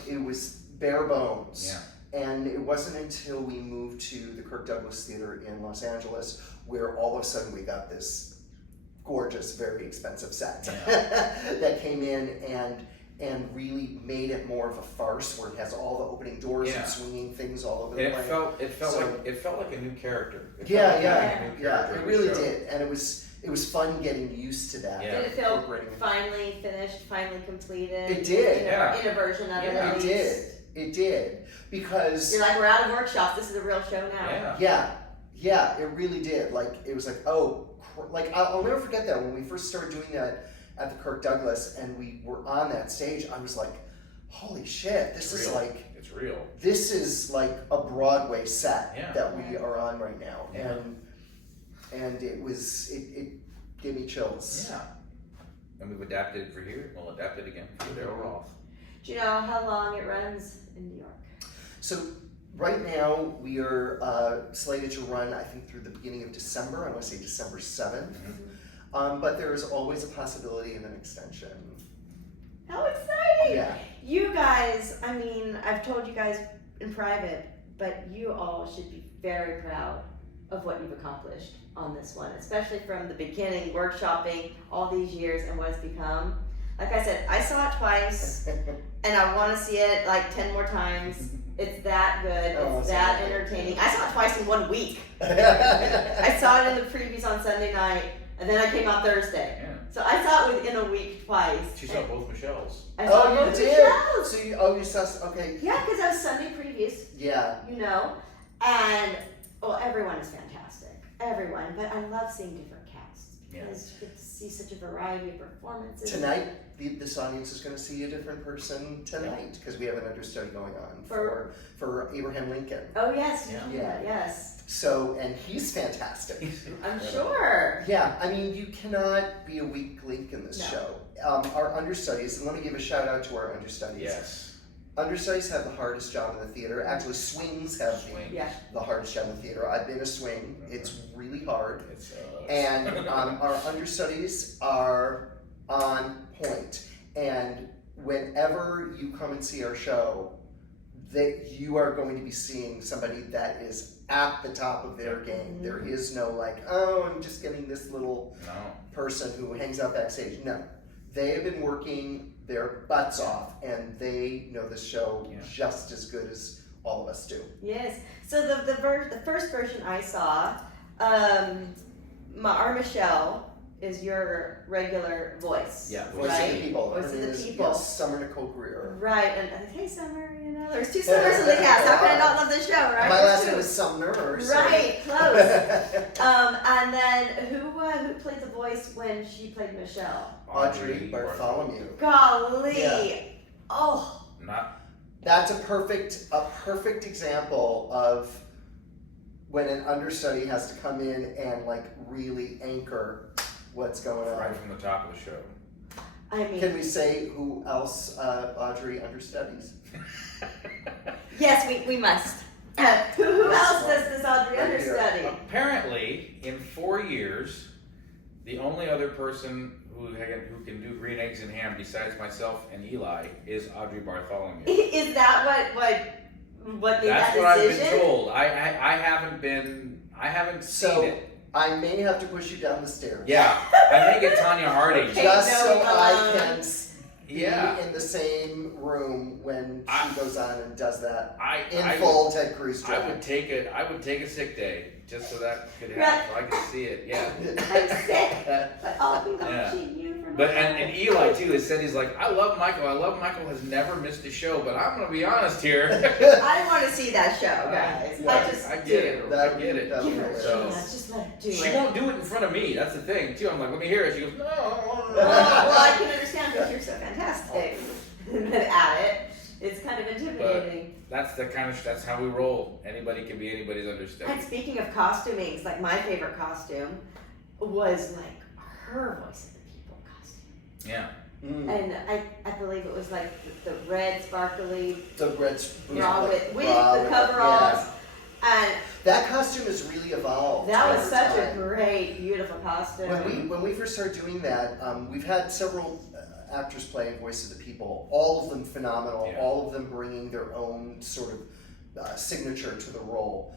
it was bare bones. Yeah. And it wasn't until we moved to the Kirk Douglas Theater in Los Angeles where all of a sudden we got this gorgeous, very expensive set that came in and really made it more of a farce, where it has all the opening doors and swinging things all over the place. It felt like a new character. It really did, and it was fun getting used to that. Did it feel finally finished, finally completed? It did. In a version of it, at least. It did, because you're like, we're out of workshops. This is a real show now. Yeah, it really did. Like, it was like, I'll never forget that when we first started doing that at the Kirk Douglas, and we were on that stage. I was like, holy shit, it's real. This is like a Broadway set that we are on right now, and it gave me chills. Yeah. And we've adapted it for here. We'll adapt it again for Daryl Roth. Do you know how long it runs in New York? So right now we are slated to run, I think, through the beginning of December. I want to say December 7th. But there is always a possibility of an extension. How exciting! Yeah. You guys, I mean, I've told you guys in private, but you all should be very proud of what you've accomplished on this one, especially from the beginning, workshopping all these years and what it's become. Like I said, I saw it twice, and I want to see it like 10 more times. It's that good. It's that entertaining. I saw it twice in 1 week. I saw it in the previews on Sunday night, and then I came out Thursday. Yeah. So I saw it within a week twice. She saw both Michelle's. I saw you both did? Michelle's. So you saw, okay. Yeah, because I was Sunday previews, Yeah. you know, and everyone is fantastic, everyone. But I love seeing different casts because you get to see such a variety of performances. Tonight, this audience is going to see a different person tonight because we have an understudy going on for Abraham Lincoln. Oh yes, Yeah. yes. So, and he's fantastic. I'm sure. Yeah, I mean, you cannot be a weak link in this show. Our understudies, and let me give a shout out to our understudies. Yes. Understudies have the hardest job in the theater. Actually, swings have the hardest job in the theater. I've been a swing. It's really hard. And our understudies are on point. And whenever you come and see our show, that you are going to be seeing somebody that is at the top of their game. There is no like, oh, I'm just getting this little person who hangs out backstage. No, they have been working their butts off, and they know the show just as good as all of us do. Yes. So the first version I saw, our Michelle is your regular voice. Yeah, Voice right? of the People. Voice Her of name the is, People. yes, Summer Nicole Greer. Right, and hey Summer, you know, there's 2 Summers in the cast. How can I not love the show, right? My There's last 2. name is Sumner. Right, close. And then who played the voice when she played Michelle? Audrey Bartholomew. Golly. Yeah. Oh. That's a perfect example of when an understudy has to come in and like really anchor what's going on. Right from the top of the show. I mean, Can we say who else Audrey understudies? yes, we must. Who else does this Audrey understudy? Apparently, in 4 years, the only other person who can do green eggs and ham besides myself and Eli is Audrey Bartholomew. Is that what made That's that what decision? I've been told. I haven't seen it. I may have to push you down the stairs. Yeah, I may get Tanya Harding. Okay. Just no, so I alone. can be in the same room when she goes on and does that full Ted Cruz I job. would take a sick day just so that could happen. So I could see it. Yeah. I'm sick, but I'll be watching you for But and Eli too has said, he's like, I love Michael has never missed a show, but I'm gonna be honest here. I want to see that show, guys. I get it. I get it. That'd be Give her a hilarious. chance. Just let it do She it. won't do it in front of me. That's the thing too. I'm like, let me hear it. She goes, no. Well, I can understand because you're so fantastic at it. It's kind of intimidating. That's how we roll. Anybody can be anybody's understudy. And speaking of costumings, like my favorite costume was like her Voice of the People costume. Yeah. And I believe it was like the red sparkly The red bra with bra the coveralls. And that costume has really evolved. that was over such a time. great, beautiful costume. When we first started doing that, we've had several actors playing Voice of the People. All of them phenomenal. Yeah. All of them bringing their own sort of signature to the role.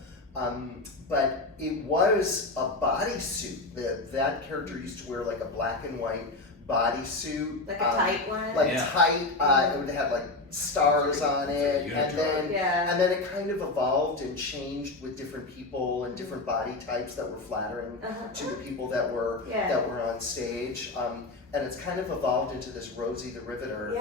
But it was a bodysuit. That character used to wear like a black and white bodysuit, like a tight one. tight. It would have like stars on it, and then it kind of evolved and changed with different people and different body types that were flattering to the people that were on stage. And it's kind of evolved into this Rosie the Riveter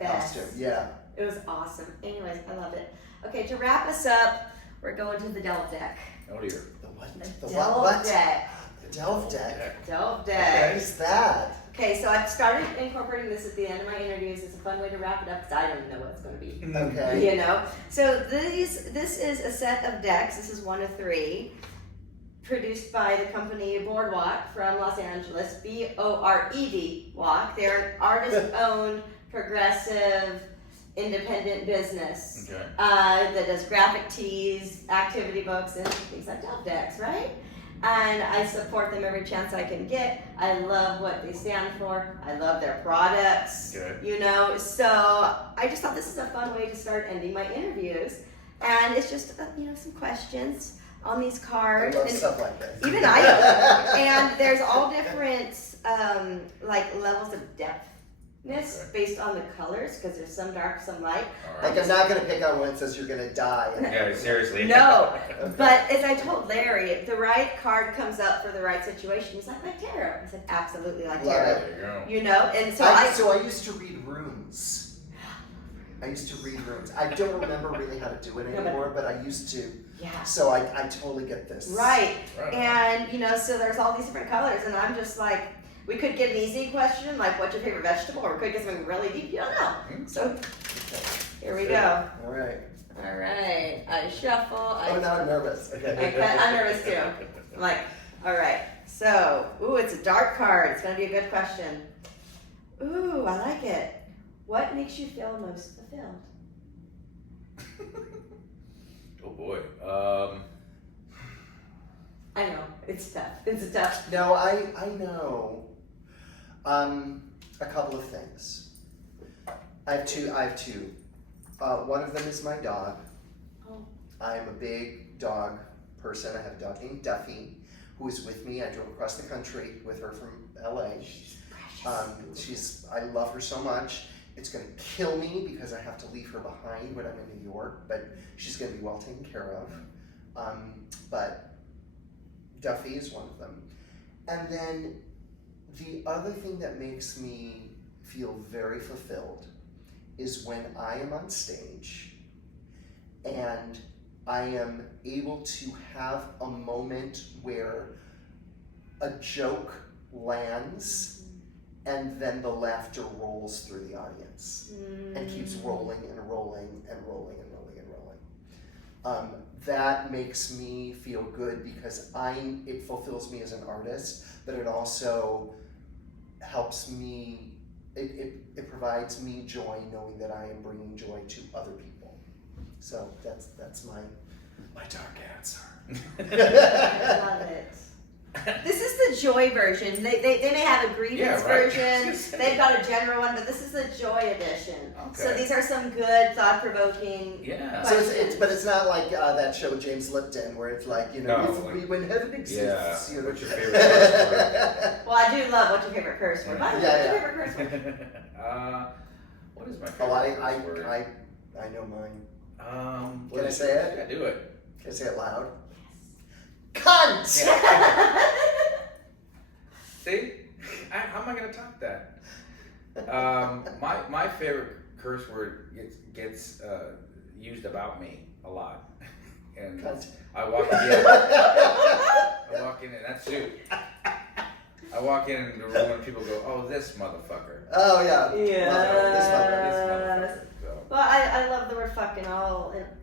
costume. Yeah. It was awesome. Anyways, I loved it. Okay, to wrap us up, we're going to the Delve Deck. Oh dear. The what? The The Delve what? Deck. The Delve Deck. Delve What Deck. is that? Okay, so I've started incorporating this at the end of my interviews. It's a fun way to wrap it up because I don't even know what it's going to be. Okay. You know? So this is a set of decks. This is one of 3. produced by the company Boardwalk from Los Angeles, BORED Walk. They're an artist-owned, progressive, independent business that does graphic tees, activity books, and things like Delve decks, right? And I support them every chance I can get. I love what they stand for. I love their products, you know. So I just thought this is a fun way to start ending my interviews. And it's just, you know, some questions on these cards. I love stuff like this. Even I do. And there's all different, like, levels of depthness based on the colors, because there's some dark, some light. Like, I'm not going to pick on one that says you're going to die. Yeah, seriously. No, but as I told Larry, if the right card comes up for the right situation, he's like tarot. I said, absolutely like Love tarot. it. There you go. You know, and so So I used to read runes. I don't remember really how to do it anymore, but I used to. Yeah. So I totally get this. Right. Right. And, you know, so there's all these different colors, and I'm just like, we could get an easy question, like, what's your favorite vegetable, or we could get something really deep, you don't know. So, Okay. here we go. All right. All right, I shuffle. Oh, now I'm nervous. Okay. I'm nervous too. I'm like, all right. So, ooh, it's a dark card. It's gonna be a good question. Ooh, I like it. What makes you feel most fulfilled? Oh boy. I know it's tough. It's tough. No, I know. A couple of things. I have two. One of them is my dog. Oh. I'm a big dog person. I have a dog named Duffy, who is with me. I drove across the country with her from LA. She's precious. I love her so much. It's going to kill me because I have to leave her behind when I'm in New York, but she's going to be well taken care of. But Duffy is one of them. And then the other thing that makes me feel very fulfilled is when I am on stage and I am able to have a moment where a joke lands and then the laughter rolls through the audience and keeps rolling and rolling and rolling and rolling and rolling. That makes me feel good because it fulfills me as an artist, but it also helps me, it provides me joy knowing that I am bringing joy to other people. So that's my dark answer. I love it. This is the joy version. They may have a grievance version. They've got a general one, but this is the joy edition. Okay. So these are some good, thought-provoking questions. But it's not like that show with James Lipton where it's like, you know, when heaven exists. Yeah. You know. What's your favorite curse word? Well, I do love what's your favorite curse word. What's your favorite curse word? What is my favorite curse word? I know mine. Can I say it? Yeah, do it. Can I say it loud? Cunt! See? How am I going to top that? My favorite curse word gets used about me a lot. And Cunt. I walk in, and that's you. I walk in the room and people go, oh, this motherfucker. Oh, yeah. Yeah. This motherfucker. So. Well, I love the word fucking in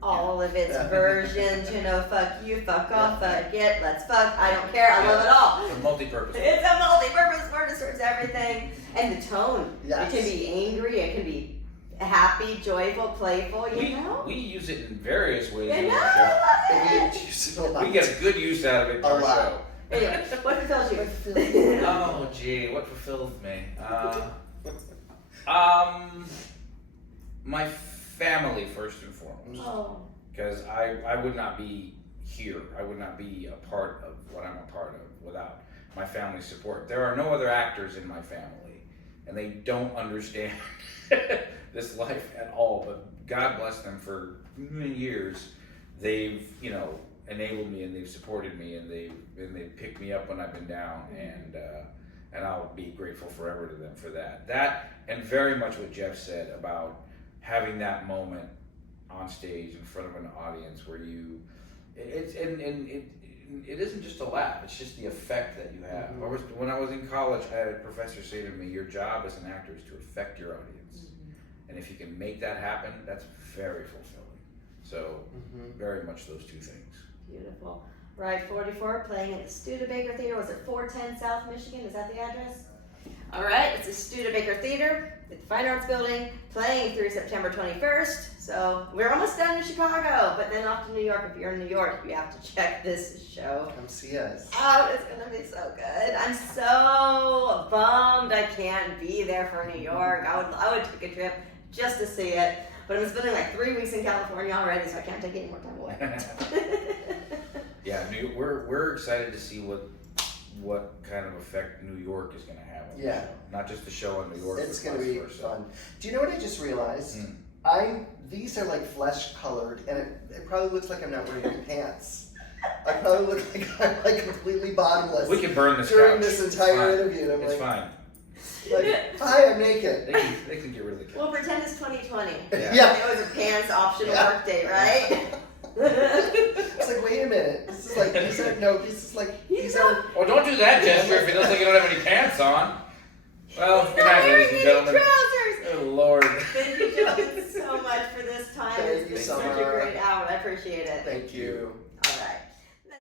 all of its versions. You know, fuck you, fuck off, fuck it, let's fuck. I don't care. I love it all. It's a multi-purpose word. It's a multi-purpose word. It serves everything. And the tone. Yes. It can be angry. It can be happy, joyful, playful. You know. We use it in various ways. I in know. our show. I love it. We get a good use out of it in our show. Anyway, what fulfills you? Oh, gee, what fulfills me? My family, first and foremost. Oh. Because I would not be here. I would not be a part of what I'm a part of without my family's support. There are no other actors in my family, and they don't understand this life at all. But God bless them for many years. They've, enabled me, and they've supported me, and they've picked me up when I've been down, and I'll be grateful forever to them for that. That, and very much what Jeff said about having that moment on stage in front of an audience where it isn't just a laugh, it's just the effect that you have. Mm-hmm. When I was in college, I had a professor say to me, your job as an actor is to affect your audience. And if you can make that happen, that's very fulfilling. So, very much those two things. Beautiful. Ride 44, playing at the Studebaker Theater. Was it 410 South Michigan? Is that the address? All right, it's the Studebaker Theater at the Fine Arts Building, playing through September 21st. So we're almost done in Chicago, but then off to New York. If you're in New York, you have to check this show. Come see us. Oh, it's gonna be so good. I'm so bummed I can't be there for New York. I would take a trip just to see it, but I'm spending like 3 weeks in California already, so I can't take any more time away. Yeah, we're excited to see what kind of effect New York is going to have on the show. Not just the show in New York. It's but going to be vice versa. fun. Do you know what I just realized? These are like flesh colored, and it probably looks like I'm not wearing any pants. I probably look like I'm like completely bottomless. We can burn this during couch. this entire interview. And I'm It's like, fine. like, hi, I'm naked. They can get rid of the couch. We'll pretend it's 2020. Yeah. It was a pants optional work day, right? It's like, wait a minute. This is like, these are. Oh, don't do that gesture if it looks like you don't have any pants on. Well, He's good not night, wearing ladies and any gentlemen. trousers. Oh, Lord. Thank you, gentlemen, so much for this time. Thank It's you, been such a Summer. great hour. I appreciate it. Thank you.